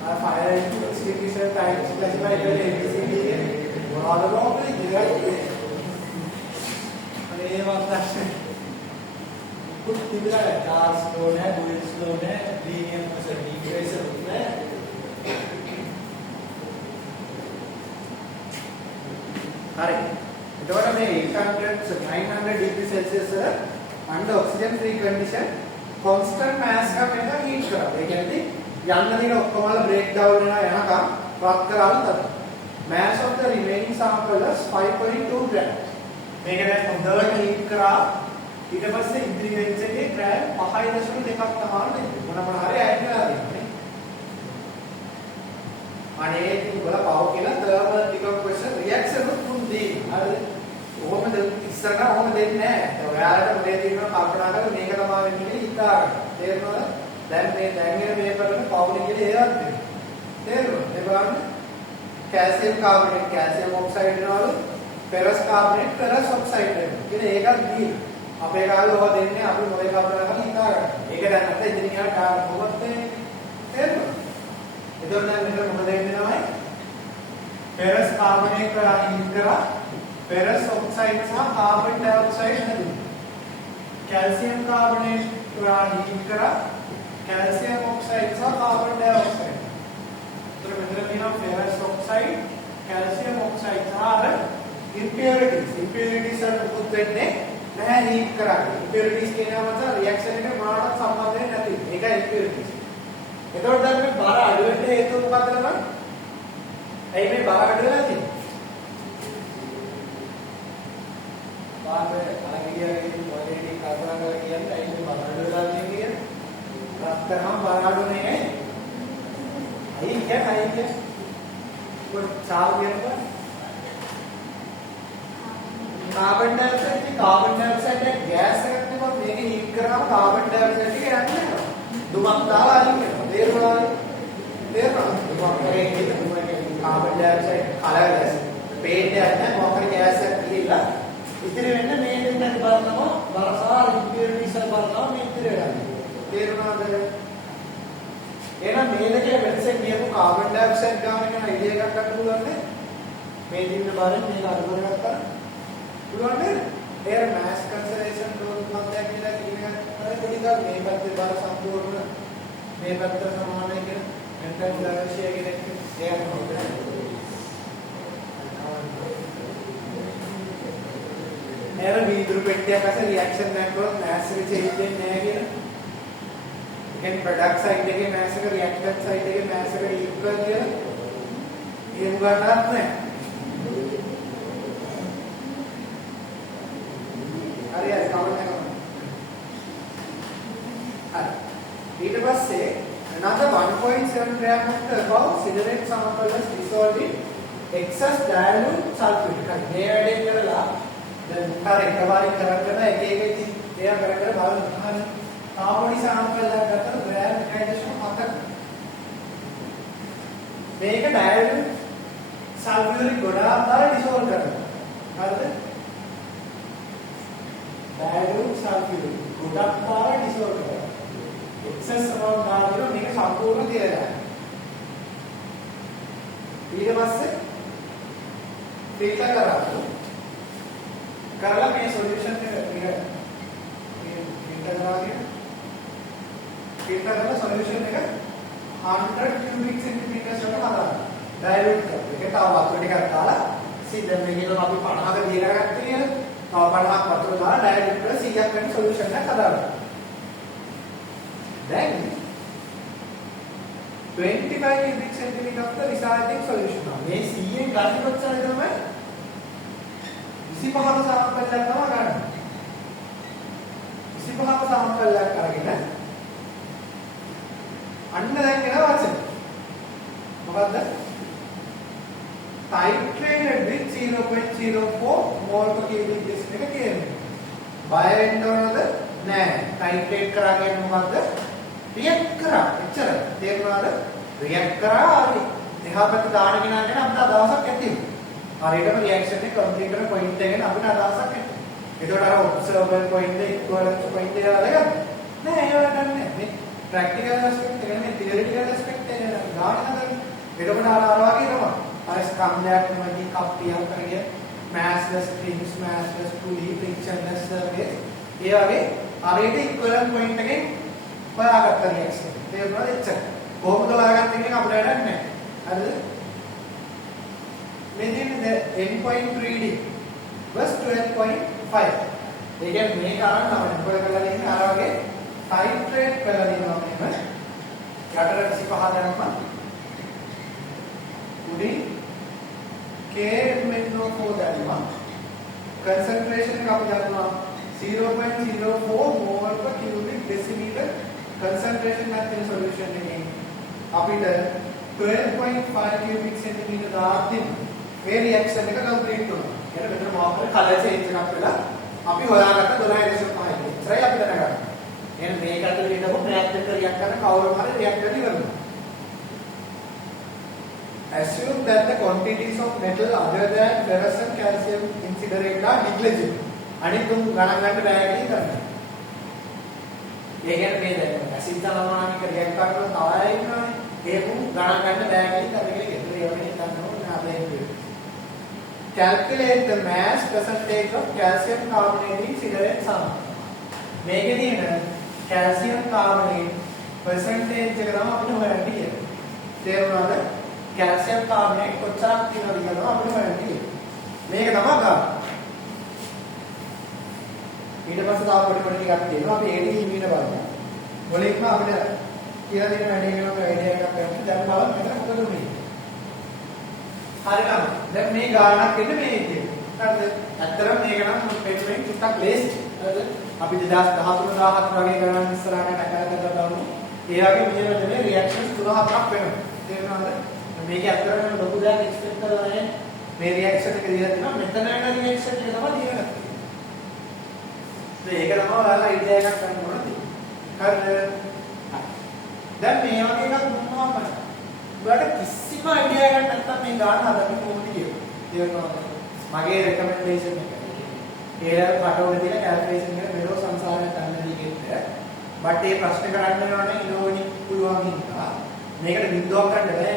ආ ෆයර් එක්ස්ටින්ගිෂර් ටයිප්ස් ක්ලාසිෆයි කරලා ABCD මොනවද මොකද ඉතිරයි අනේ වක්තක්ෂ කුත් තිබුණා චාර්ල්ස් ස්ලෝ නෑ ඩුවෙල් ස්ලෝ නෑ ලීනියර් ප්‍රෙෂර් ඩිෆරෙන්ෂල් නෑ හරි එතකොට මේ 800 900 degree Celsius වල under oxygen free condition constant mass එකක් වෙනකන් heat කරනවා. ඒ කියන්නේ යන්න දින ඔක්කොම වල break down වෙනවා යනකම් වත් කරලා තමයි. Mass of the remaining sample is 5.2 gram. මේක දැන් හොඳට heat කරා ඊට පස්සේ ඉදිරි වෙච්ච එකේ gram 5.2ක් තමයි මොන හරි ඇඩ් කරලා දෙන්නේ. අනේ ඉතින් උඹලා පව කියලා thermal decompression reaction උත් මුන්දී. හරිද? කොහොමද ඉස්සරහ කොහොම දෙන්නේ නැහැ. ඔයාලට මොලේ තියෙනවා කල්පනා කරලා මේක තමයි වෙන්නේ හිතාගන්න. තේරෙනවද? දැන් මේ දැන් ඉන්න පේපර් වල පවුනේ කියලා ඒවත් දෙනවා. තේරෙනවද? ඒ බලන්න. calcium carbonate calcium oxide වෙනවලු. ferrous carbonate ferrous oxide වෙනවා. ඉතින් ඒකත් දී. අපේ කාලේ ඔය දෙන්නේ අපි මොලේ කල්පනා කරලා හිතාගන්න. ඒක දැන් නැත්නම් ඉතින් යාට කොහොමද තේරෙනවද? එතකොට දැන් මෙතන මොකද වෙන්නේ තමයි? ferrous carbonate කරා heat කරා ferrous oxide සහ carbon dioxide හැදුවා. calcium carbonate කරා heat කරා calcium oxide සහ carbon dioxide. එතකොට මෙතන තියෙනවා ferrous oxide, calcium oxide සහ impurities. Impurities වල මුකුත් වෙන්නේ නැහැ heat කරාගෙන. Impurities කියනවා මත reaction එකට මොනවාට සම්බන්ධ වෙන්නේ නැති. ඒකයි impurities. එතකොට දැන් මේ බර අඩු වෙන්න හේතුව මොකක්ද නේද? ඇයි මේ බර අඩු වෙලා තියෙන්නේ? බාහිර අලගිරියගේ මොලේදී කල්පනා කරලා කියන්නේ ඇයි මේ බර අඩු වෙලා තියෙන්නේ කියන්නේ? රත්තරන් බර අඩුනේ ඇයි? අයි කොත් චාල් කියනවා කාබන් ඩයොක්සයිඩ් එක ගෑස් එකක් නෙමෙයි මේක හීට් කරාම කාබන් ඩයොක්සයිඩ් එක යන්නේ නැහැ. දුමක් දාලා අයින් කරනවා. තේරුණාද? දුමක් කරේ කාබන් ඩයොක්සයිඩ් කලරලස්. පේන්න යන්නේ මොකද ගෑස් එකක් ගිහිල්ලා ඉතිරි වෙන්නේ මේ දෙන්නත් බලනවා බරසාර ඉම්පියරිටිස් වල බලනවා මේ ඉතිරි වෙනවා. තේරුණාද? එහෙනම් මේ දෙකේ වෙනසෙන් කියපු කාබන් ඩයොක්සයිඩ් ගාන එක නයිඩියා එකක් ගන්න පුළුවන් නේ? මේ දින්න බාරෙන් මේක අඩු කරගත්තා. පුළුවන් නේද? air mass conservation rule මොකක්ද කියලා කියන්නේ පොඩි ගාන මේ පැත්තේ බාර සම්පූර්ණ මේ පැත්ත සමානයි කියන මෙතන ඩයොක්සයිඩ් කියන එක එයාට හොඳයි. නේද වීදුරු පෙට්ටියක් අතර රියැක්ෂන් එකක් කරොත් mass එක change වෙන්නේ නැහැ කියන කියන්නේ product side එකේ mass එක reactant side එකේ mass එක equal කියලා එහෙම ගන්නවත් නැහැ. හරි හරි කවුරුද කරන්නේ? හරි. ඊට පස්සේ another 1.7 gram of the above cigarette sample is dissolved in excess dilute sulfate. හරි. මේ වැඩේ කරලා දැන් කාර් එකපාරින් කරගෙන එක එක දේවල් කර කර බලන්න. කාබොනි සාම්පල් එකක් ගත්තොත් ග්‍රෑම් 1.7ක්. මේක ඩයලූට් සල්ෆියුරික් ගොඩාක් දාලා ඩිසෝල්ව් කරනවා. හරිද? ඩයලූට් සල්ෆියුරික් ගොඩාක් දාලා ඩිසෝල්ව් කරනවා. එක්සස් amount දාලා මේක සම්පූර්ණ තියලා. ඊට පස්සේ ෆිල්ටර් කරලා මේ සොලියුෂන් එක ෆිල්ටර් කරලා සොලියුෂන් එක 100 cubic centimeters වලට හදාගන්න. ඩයලූට් කරලා. ඒක තව වතුර ටිකක් දාලා සිද්ධ මේකේ අපි 50ක දී කරගත්තා කියලා. තව 50ක් වතුර දාලා ඩයලූට් කරලා 100ක් වෙන සොලියුෂන් එකක් හදාගන්න. දැන් 25 cubic centimeter of the recycling solution. මේ 100න් ගන්න කොච්චරද තමයි? 25ක සාම්පල් එකක් තමයි ගන්න. 25ක සාම්පල් එකක් අරගෙන අන්න දැන් එන වචන මොකද්ද? titrated with 0.04 mole per cubic decimeter එක කියන්නේ. බය වෙන්න ඕනද? නෑ. titrate කරා කියන්නේ මොකද්ද? react කරා. එච්චර. තේරුණාද? react කරා හරි. එහා පැත්ත දාන කෙනාගෙන අපිට අදහසක් ඇති වෙනවා. හරියටම reaction එක complete කරන point එකෙන් අපිට අදහසක් ඇති වෙනවා. ඒකට අර observer point එක equivalence point එක අරගෙන නෑ ඒව ගන්නෑ. මේ practical aspect එක නෙමෙයි theoretical aspect එක ගාන හදන්න. එතකොට අර වගේ තමයි. අර ස්කන්ධයක් නෙමෙයි කප්පියක් කරගෙන massless strings, massless pulley, frictionless surface. ඒ වගේ හරියට equivalent point එකෙන් හොයාගත්ත reaction. තේරුණාද එච්චර? කොහොමද හොයාගත්තේ කියන අපිට වැඩක් නැහැ. හරිද? මේ දෙන්නේ end point reading was 12.5. ඒ කියන්නේ මේක අරන් තමයි මොකද කරලා තියෙන්නේ අර වගේ ටයිට්‍රේට් කරලා දෙනවා මෙහෙම. යටට 25 දැම්මා. උඩින් KMnO4 දැම්මා. concentration එක අපි දන්නවා 0.04 mole per cubic decimeter concentration math in solution එකේ අපිට 12.5 cubic centimeter දාද්දී මේ reaction එක complete වෙනවා. එහෙනම් මෙතන මොකක් හරි color change එකක් වෙලා අපි හොයාගත්ත 12.5 ඉතරයි අපි දැනගන්න. එහෙනම් මේක ඇතුළේ ඉඳපු reactor එක react කරන කවුරු හරි reactor ඉවරනවා. Assume that the quantities of metal other than ferrous and calcium considerate are negligible. අනිත් තුන් ගණන් ගන්න බෑ කියලා කරනවා. ඒ කියන්නේ මේ දැන් ඇසිඩ් සමානික රියැක්ට් කරනවා තවයි ඉන්නවනේ. ඒක ගණන් ගන්න බෑ කියලා කරගෙන ඉතින් ඒ වගේ හිතනවා අපේ. Calculate the mass percentage of calcium carbonate in cigarette sum. මේකේ තියෙන calcium carbonate percentage එක තමයි අපිට හොයන්න තියෙන්නේ. තේරුණාද? calcium carbonate කොච්චරක් තියෙනවද කියලා අපිට හොයන්න තියෙන්නේ. මේක තමයි ගන්න. ඊට පස්සේ තව පොඩි පොඩි ටිකක් තියෙනවා. අපි ඒකේ හිමින බලමු. මොලේක්ම අපිට කියලා දෙන වැඩේ කරන අයිඩියා එකක් ගන්න. දැන් බලන්න මෙතන මොකද උනේ. හරිනම් දැන් මේ ගානක් එන්නේ මේ විදිහට. හරිද? ඇත්තටම මේක නම් පෙන්වෙන්නේ චුට්ටක් ලේසි. හරිද? අපි 2013 14 වගේ ගණන් ඉස්සරහට ටැකල් කරලා බලමු. ඒ වගේ මෙහෙම මේ රියැක්ෂන්ස් 3-4ක් වෙනවා. තේරෙනවද? මේක ඇත්තටම ලොකු දෙයක් එක්ස්පෙක්ට් කරලා නැහැ. මේ රියැක්ෂන් එක දීලා තියෙනවා. මෙතන යන රියැක්ෂන් එක තමයි දීලා තියෙන්නේ. ඒක තමයි ඔයාලා අයිඩියා එකක් ගන්න ඕනේ. හරිද? දැන් මේ වගේ එකක් දුන්නාම ඔයාලට කිසිම අයිඩියා එකක් නැත්නම් මේ ගාන හදන්නේ කොහොමද කියලා. තේරෙනවද? මගේ රෙකමෙන්ඩේෂන් එක. ඒලා කටවල තියෙන කැල්කියුලේෂන් එක මෙලෝ සංසාරයට ගන්නදී කියන්නේ. බට් මේ ප්‍රශ්න කරන්න වෙනවනේ ඉනෝවෙනික් පුළුවන් හින්දා. මේකට බින්දුවක් ගන්න බෑ.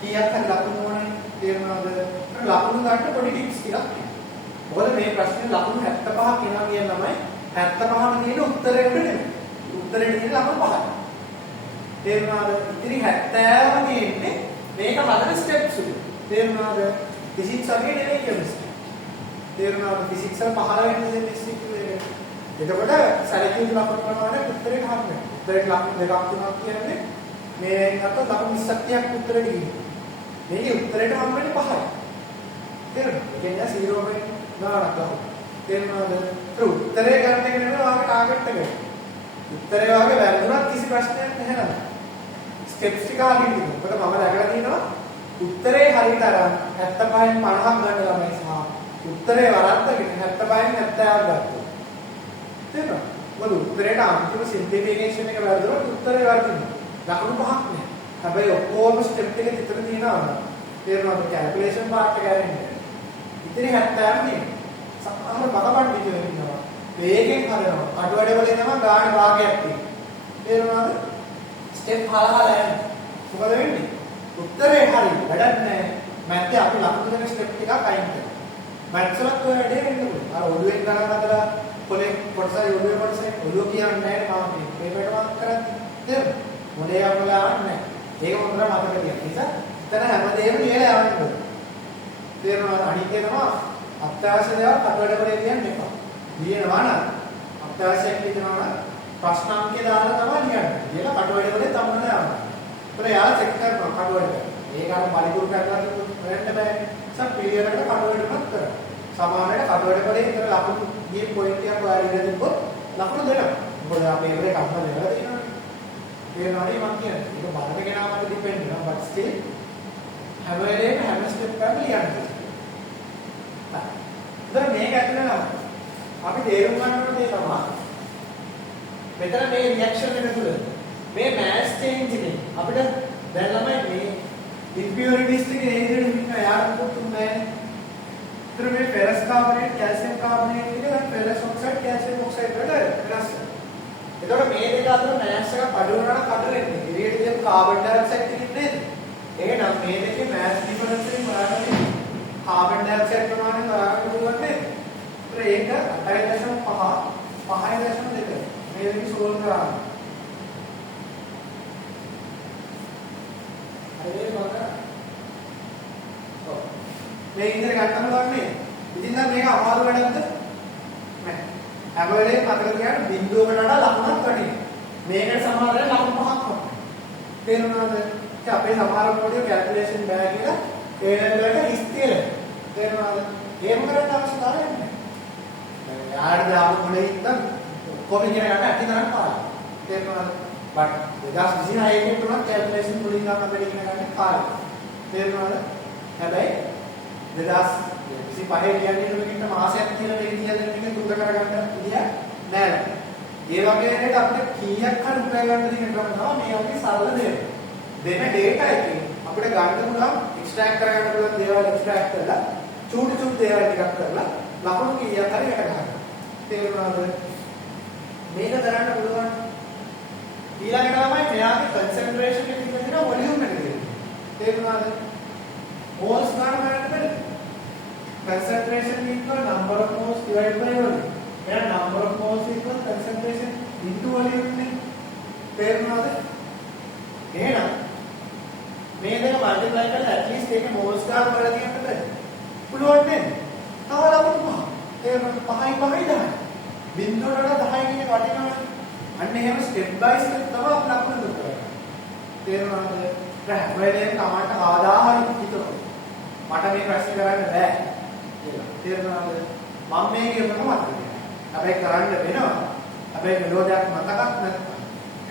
කීයක් හරි ලකුණු ඕනේ. තේරෙනවද? ලකුණු ගන්න පොඩි ටිප්ස් ටිකක් තියෙනවා. මොකද මේ ප්‍රශ්නේ ලකුණු 75ක් එනවා කියන ළමයි 75ම තියෙන උත්තරේ උඩ නෙමෙයි. උත්තරේ තියෙන ලකුණු 5යි. තේරුණාද? ඉතින් 70ම තියෙන්නේ මේක හදන ස්ටෙප්ස් උඩ. තේරුණාද? ෆිසික්ස් වගේ නෙමෙයි කෙමිස්ට්‍රි. තේරුණාද? ෆිසික්ස් වල 15 වෙනි දෙන්නේ ඉස්සිකුවේ. එතකොට සැලකිලි ලකුණු කරනවානේ උත්තරේ හම්බෙන්නේ. උත්තරේ ලකුණු දෙකක් තුනක් කියන්නේ මේ අත ලකුණු 20ක් උත්තරේ දෙන්නේ. මේකේ උත්තරේට හම්බෙන්නේ 5යි. තේරුණාද? ඒ කියන්නේ 0 ගානක් ලහු. තේරුණාද? උත්තරේ ගන්න එක නෙමෙයි ඔයාගේ ටාගට් එක. උත්තරේ වගේ වැරදුනත් කිසි ප්‍රශ්නයක් නැහැ නේද? ස්ටෙප්ස් ටික අහගෙන ඉන්න. මොකද මම දැකලා තියෙනවා උත්තරේ හරියට අරන් 75න් 50ක් ගන්න ළමයි සහ උත්තරේ වරද්දගෙන 75න් 70ක් ගත්තා. තේරුණාද? මොකද උත්තරේට අන්තිම සිම්ප්ලිෆිකේෂන් එක වැරදුනොත් උත්තරේ වරදිනවා. ලකුණු 5ක් නෑ. හැබැයි ඔක්කොම ස්ටෙප් ටික විතර තියෙනවා. තේරුණාද? කැල්කියුලේෂන් පාර්ට් එක ඇරෙන්නේ. ඉතින් 70ක් නේ. සමහර මතපන් විදියට ඉන්නවා. වේගෙන් හදනවා. අඩුවඩ වල එනවා ගාන භාගයක් තියෙනවා. තේරුණාද? ස්ටෙප් හරහා යන්නේ. මොකද වෙන්නේ? උත්තරේ හරි වැඩක් නැහැ. මැත්තේ අපි ලකුණු දෙන ස්ටෙප් ටිකක් අයින් කරනවා. මැත්ස් වලත් ඔය වැඩේ වෙන්න පුළුවන්. අර ඔළුවෙන් ගණන් හදලා පොලේ කොටසයි ඔළුවේ කොටසයි ඔළුව කියන්නේ නැහැ මම මේ මේකට මාක් කරන්නේ. තේරුණාද? මොලේ යවලා නැහැ. ඒක මොකද මතක තියන්න. නිසා එතන හැමදේම ලියලා යන්න ඕනේ. තේරුණාද? අනිත් එක තමයි අත්‍යවශ්‍ය දේවල් කටවඩ කරේ කියන්නේ එපා. ලියනවා නම් අත්‍යවශ්‍යයක් හිතනවා නම් ප්‍රශ්න අංකේ දාලා තමයි ලියන්නේ. ලියලා කටවඩ කරේ තමයි යනවා. ඒතර යාලා චෙක් කරනවා කටවඩ. ඒක අර පරිපූර්ණ කරලා හොයන්න බෑ. සම් පිළිවෙලකට කටවඩමත් කරා. සමානයට කටවඩ කරේ ඉතල ලකුණු ගිය පොයින්ට් එකක් ඔයාලා ඉඳලා තිබ්බොත් ලකුණු දෙනවා. මොකද අපේ ඉවරේ කම්ම දෙනවා තියෙනවානේ. තේරෙනවද මම කියන්නේ? ඒක බලන කෙනාට ඩිපෙන්ඩ් වෙනවා. බට් ස්ටිල් හැම වෙලේම හැම ස්ටෙප් එකක්ම ලියන්න. දැන් මේක ඇතුළේ නම් අපි තේරුම් ගන්න ඕන දේ තමයි මෙතන මේ රියැක්ෂන් එක තුළ මේ මෑස් චේන්ජ් එකේ අපිට දැන් ළමයි මේ ඉම්පියුරිටිස් ටික ඒ විදිහට ඉන්න යාර මොකුත් නැහැ. ඒතර මේ ෆෙරස් කාබනේට් කැල්සියම් කාබනේට් ටික දැන් ෆෙරස් ඔක්සයිඩ් කැල්සියම් ඔක්සයිඩ් වලට වෙනස්. එතකොට මේ දෙක අතර මෑස් එකක් අඩු වෙනවා නම් අඩු වෙන්නේ. ඉරියට කියන කාබන් ඩයොක්සයිඩ් ටික නේද? එහෙනම් මේ දෙකේ මෑස් ඩිෆරන්ස් එකෙන් බලන්න කාබන් ඩයොක්සයිඩ් ප්‍රමාණය හොයාගන්න පුළුවන් නේද? ඒක 8.5 5.2 මේ දෙක සෝල්ව් කරා. හරි නේද? ඔව්. මේ ඉන්දර ගන්නම ගන්නේ ඉතින් දැන් මේක අමාරු වැඩක්ද? නෑ. හැම වෙලේම මතක තියාගන්න බිඳුවකට වඩා ලකුණක් වටිනවා. මේකට සමානව ලකුණු 5ක් වටිනවා. තේරුණාද? ඒ අපේ සමහර පොඩි කැල්කියුලේෂන් බෑ කියලා ඒ level එකට ඉස්තිර. තේරුණාද? එහෙම කරන්න අවශ්‍යතාවයක් නෑ. යාළුවා දාපු පොලේ ඉඳන් ඔක්කොම ඉගෙන ගන්න ඇති තරම් පාඩම්. තේරුණාද? බට් 2026 එකේ තුනක් කැල්කියුලේෂන් මුලින් ගන්න අපිට ඉගෙන ගන්න පාඩම්. තේරුණාද? හැබැයි 2025 කියන්නේ මේකට මාසයක් කියලා මේක කියලා දෙන්න එක දුක කරගන්න ඉතියා නෑ. ඒ වගේ නේද අපිට කීයක් හරි උපය ගන්න දෙන කරනවා මේ වගේ සරල දෙයක්. දෙන data එකෙන් අපිට ගන්න පුළුවන් එක්ස්ට්‍රැක්ට් කරගන්න පුළුවන් දේවල් එක්ස්ට්‍රැක්ට් කරලා චූටි චූටි දේවල් ටිකක් කරලා ලකුණු කීයක් හරි යට ගන්න. තේරුණාද? මේක කරන්න පුළුවන්. ඊළඟට තමයි මෙයාගේ කන්සන්ට්‍රේෂන් එක තියෙන වොලියුම් එක තියෙන්නේ. තේරුණාද? moles ගන්න බැලුවද? concentration equal number of moles divided by volume. Yeah, number of moles equal concentration into volume ने තේරුණාද? එහෙනම් මේ දෙක multiply කරලා at least ඒක moles ගන්න බලලා කියන්නද? පුළුවන් නේද? තව ලකුණු පහ. තේරුණාද? 5යි 5යි 10. බිඳුවට වඩා 10 කියන්නේ වටිනවනේ. අන්න එහෙම step by step තමයි අපි ලකුණු දුක කරන්නේ. තේරුණාද? දැන් වෙලෙන් තමයි ආදාහරි හිතනවා. මට මේ ප්‍රශ්න කරන්න බෑ කියලා. තේරුණාද? මම මේ කියනකම මතක. හැබැයි කරන්න වෙනවා. හැබැයි මෙලෝඩයක් මතකත් නැත්නම්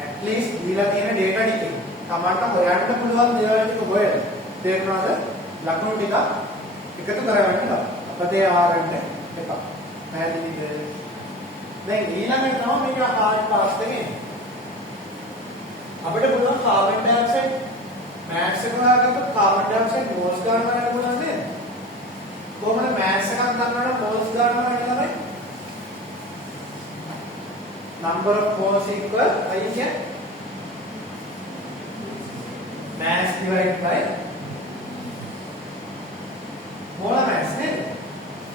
at least දීලා තියෙන data ටික තමන්ට හොයන්න පුළුවන් දේවල් ටික හොයන්න. තේරුණාද? ලකුණු ටික එකතු කරගන්න අපතේ ආරෙන්න එකක්. පැහැදිලිද? දැන් ඊළඟට තමයි මේක හාඩ් පාස්ට් එකේ. අපිට පුළුවන් කාබන් ඩයොක්සයිඩ් mass එක හොයාගත්තොත් කාබන් ඩයොක්සයිඩ් moles ගන්න ගන්න පුළුවන් නේද? කොහොමද mass එකක් ගන්නකොට moles ගන්නවා කියන්නේ number of moles equal I can mass divided by molar mass නේද?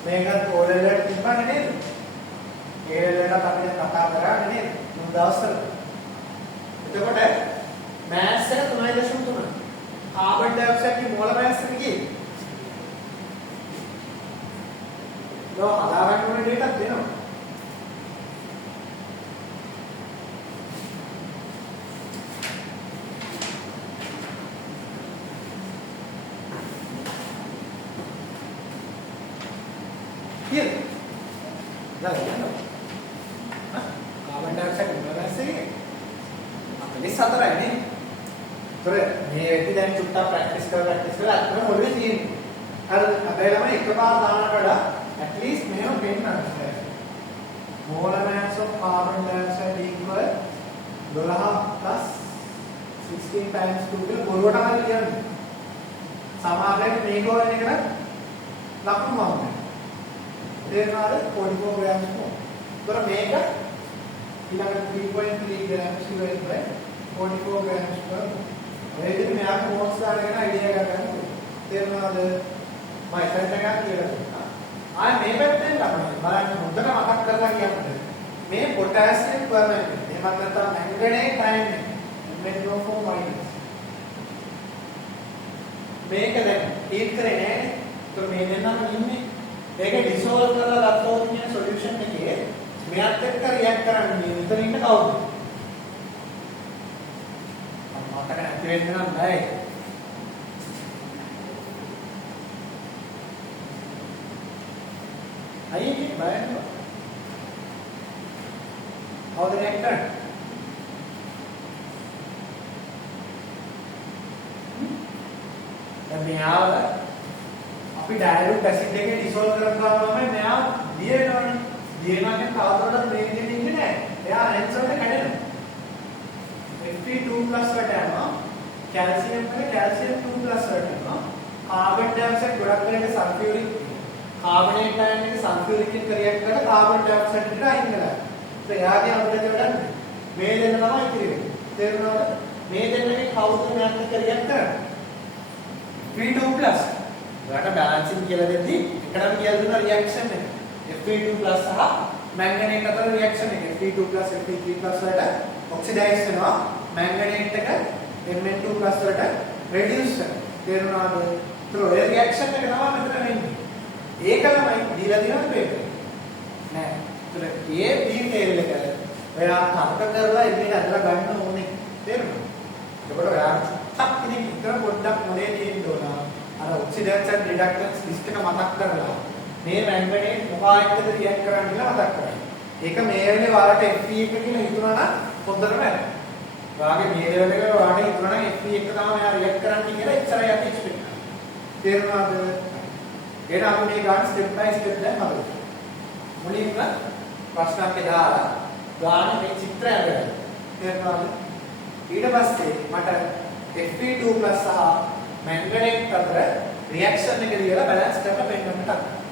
මේකත් O level එකට තිබ්බනේ නේද? A level එකට අපි කතා කරන්නේ නේද? මුල් දවස්වල. එතකොට mass එක 3.3. कार्बन डाइऑक्साइड की मोलर मास कितनी तो आधार में डेटा देना ये कार्बन डाइऑक्साइड मोलर मास से अपने साथ रहने तो මේ වෙද්දි දැන් චුට්ටක් ප්‍රැක්ටිස් කරලා අත්‍යවශ්‍යම ඔළුවේ තියෙන්නේ. අර අපේ ළමයි එකපාර දානකට වඩා at least මේව පෙන්නන්න. molar mass of carbon dioxide equal 12 plus 16 times 2 කියලා බොරුවට හරි කියන්නේ. සමානයෙන් මේක වගේ එකට ලකුණු වහන්න. තේරෙනවද? 44 grams per. ඒතර මේක ඊළඟට 3.3 grams divided by 44 grams per. මේ විදිහට මෙයාට මොක්ස් දාගෙන අයිඩියා ගන්න. තේරුණාද? මම එතනට ගන්න කියලා දුන්නා. ආයේ මේ පැත්තෙන් ළමයි බලන්න හොඳට මතක් කරලා කියන්න. මේ පොටෑසියම් පර්මැනන්ට්. එහෙම නැත්නම් මැංගනේට් අයන් MnO4 minus. මේක දැන් හීට් කරේ නෑනේ. ඒත් මේ දෙන්නම ඉන්නේ. මේක ඩිසෝල්ව් කරලා ගත්තොත් කියන සොලියුෂන් එකේ මෙයත් එක්ක රියැක්ට් කරන්නේ මෙතන ඉන්න කවුද? මතක නැති වෙන්න නම් බෑ. අයියේ බලන්න. How the reactor? දැන් මෙයාව අපි ඩයලූට් ඇසිඩ් එකේ ඩිසෝල්ව් කරනවා තමයි මෙයා දිය වෙනවනේ. දිය වෙනවා කියන්නේ කවදාවත් මේ විදිහට ඉන්නේ නැහැ. එයා ඇන්සර් එක කැඩෙනවා. Fe2+ වලට යනවා කැල්සියම් වල කැල්සියම් 2+ වලට යනවා කාබන් ඩයොක්සයිඩ් ගොඩක් වෙලට සල්ෆියුරික් කාබනේට් අයන් එක සල්ෆියුරික් එක්ක රියැක්ට් කරලා කාබන් ඩයොක්සයිඩ් එකට අයින් කරනවා. ඒ යාගේ අපිට වඩා මේ දෙන්න තමයි ඉතිරෙන්නේ. තේරුණාද? මේ දෙන්නගේ කවුද මෙයාත් එක්ක රියැක්ට් කරන්නේ? Fe2+. ඔයාලට බැලන්සින් කියලා දෙද්දි එකටම කියලා දුන්නා රියැක්ෂන් එක. Fe2+ සහ මැංගනේට් අතර රියැක්ෂන් එක. Fe2+ Fe3+ වලට ඔක්සිඩයිස් වෙනවා මැංගනේට් එක Mn2+ වලට රෙඩියුස් වෙනවා. තේරුණාද? ඒතර ඔය රියැක්ෂන් එක තමයි මෙතන වෙන්නේ. ඒකමයි දීලා තියෙන පේපර්. නෑ. ඒතර ඒ ඩීටේල් එක ඔයා තර්ක කරලා ඉන්නේ අදලා ගන්න ඕනේ. තේරුණාද? එතකොට ඔයා 탁 ඉතින් ඉතන පොඩ්ඩක් මොලේ තියෙන්න ඕන. අර ඔක්සිඩන්ට්ස් ඇන්ඩ් රිඩක්ටන්ස් ලිස්ට් එක මතක් කරලා මේ මැංගනේට් මොකා එක්කද රියැක්ට් කරන්න කියලා මතක් කරගන්න. ඒක මේ වෙලේ වාට Fe එක කියලා හිතුණා නම් හොඳටම වැඩ. වාගේ මේ ලෙවල් එකට වාට හිතුණා නම් Fe එක තමයි මෙයා රියැක්ට් කරන්නේ කියලා ඉස්සරහ යන්න එක්ස්පෙක්ට් කරනවා. තේරුණාද? එහෙනම් අපි මේ ගන්න ස්ටෙප් බයි ස්ටෙප් දැන් හදමු. මුලින්ම ප්‍රශ්නයක් දාලා ගාන මේ චිත්‍රය අරගෙන. තේරුණාද? ඊට පස්සේ මට Fe2+ සහ මැංගනේට් අතර රියැක්ෂන් එක දිහා බැලන්ස් කරලා පෙන්නන්න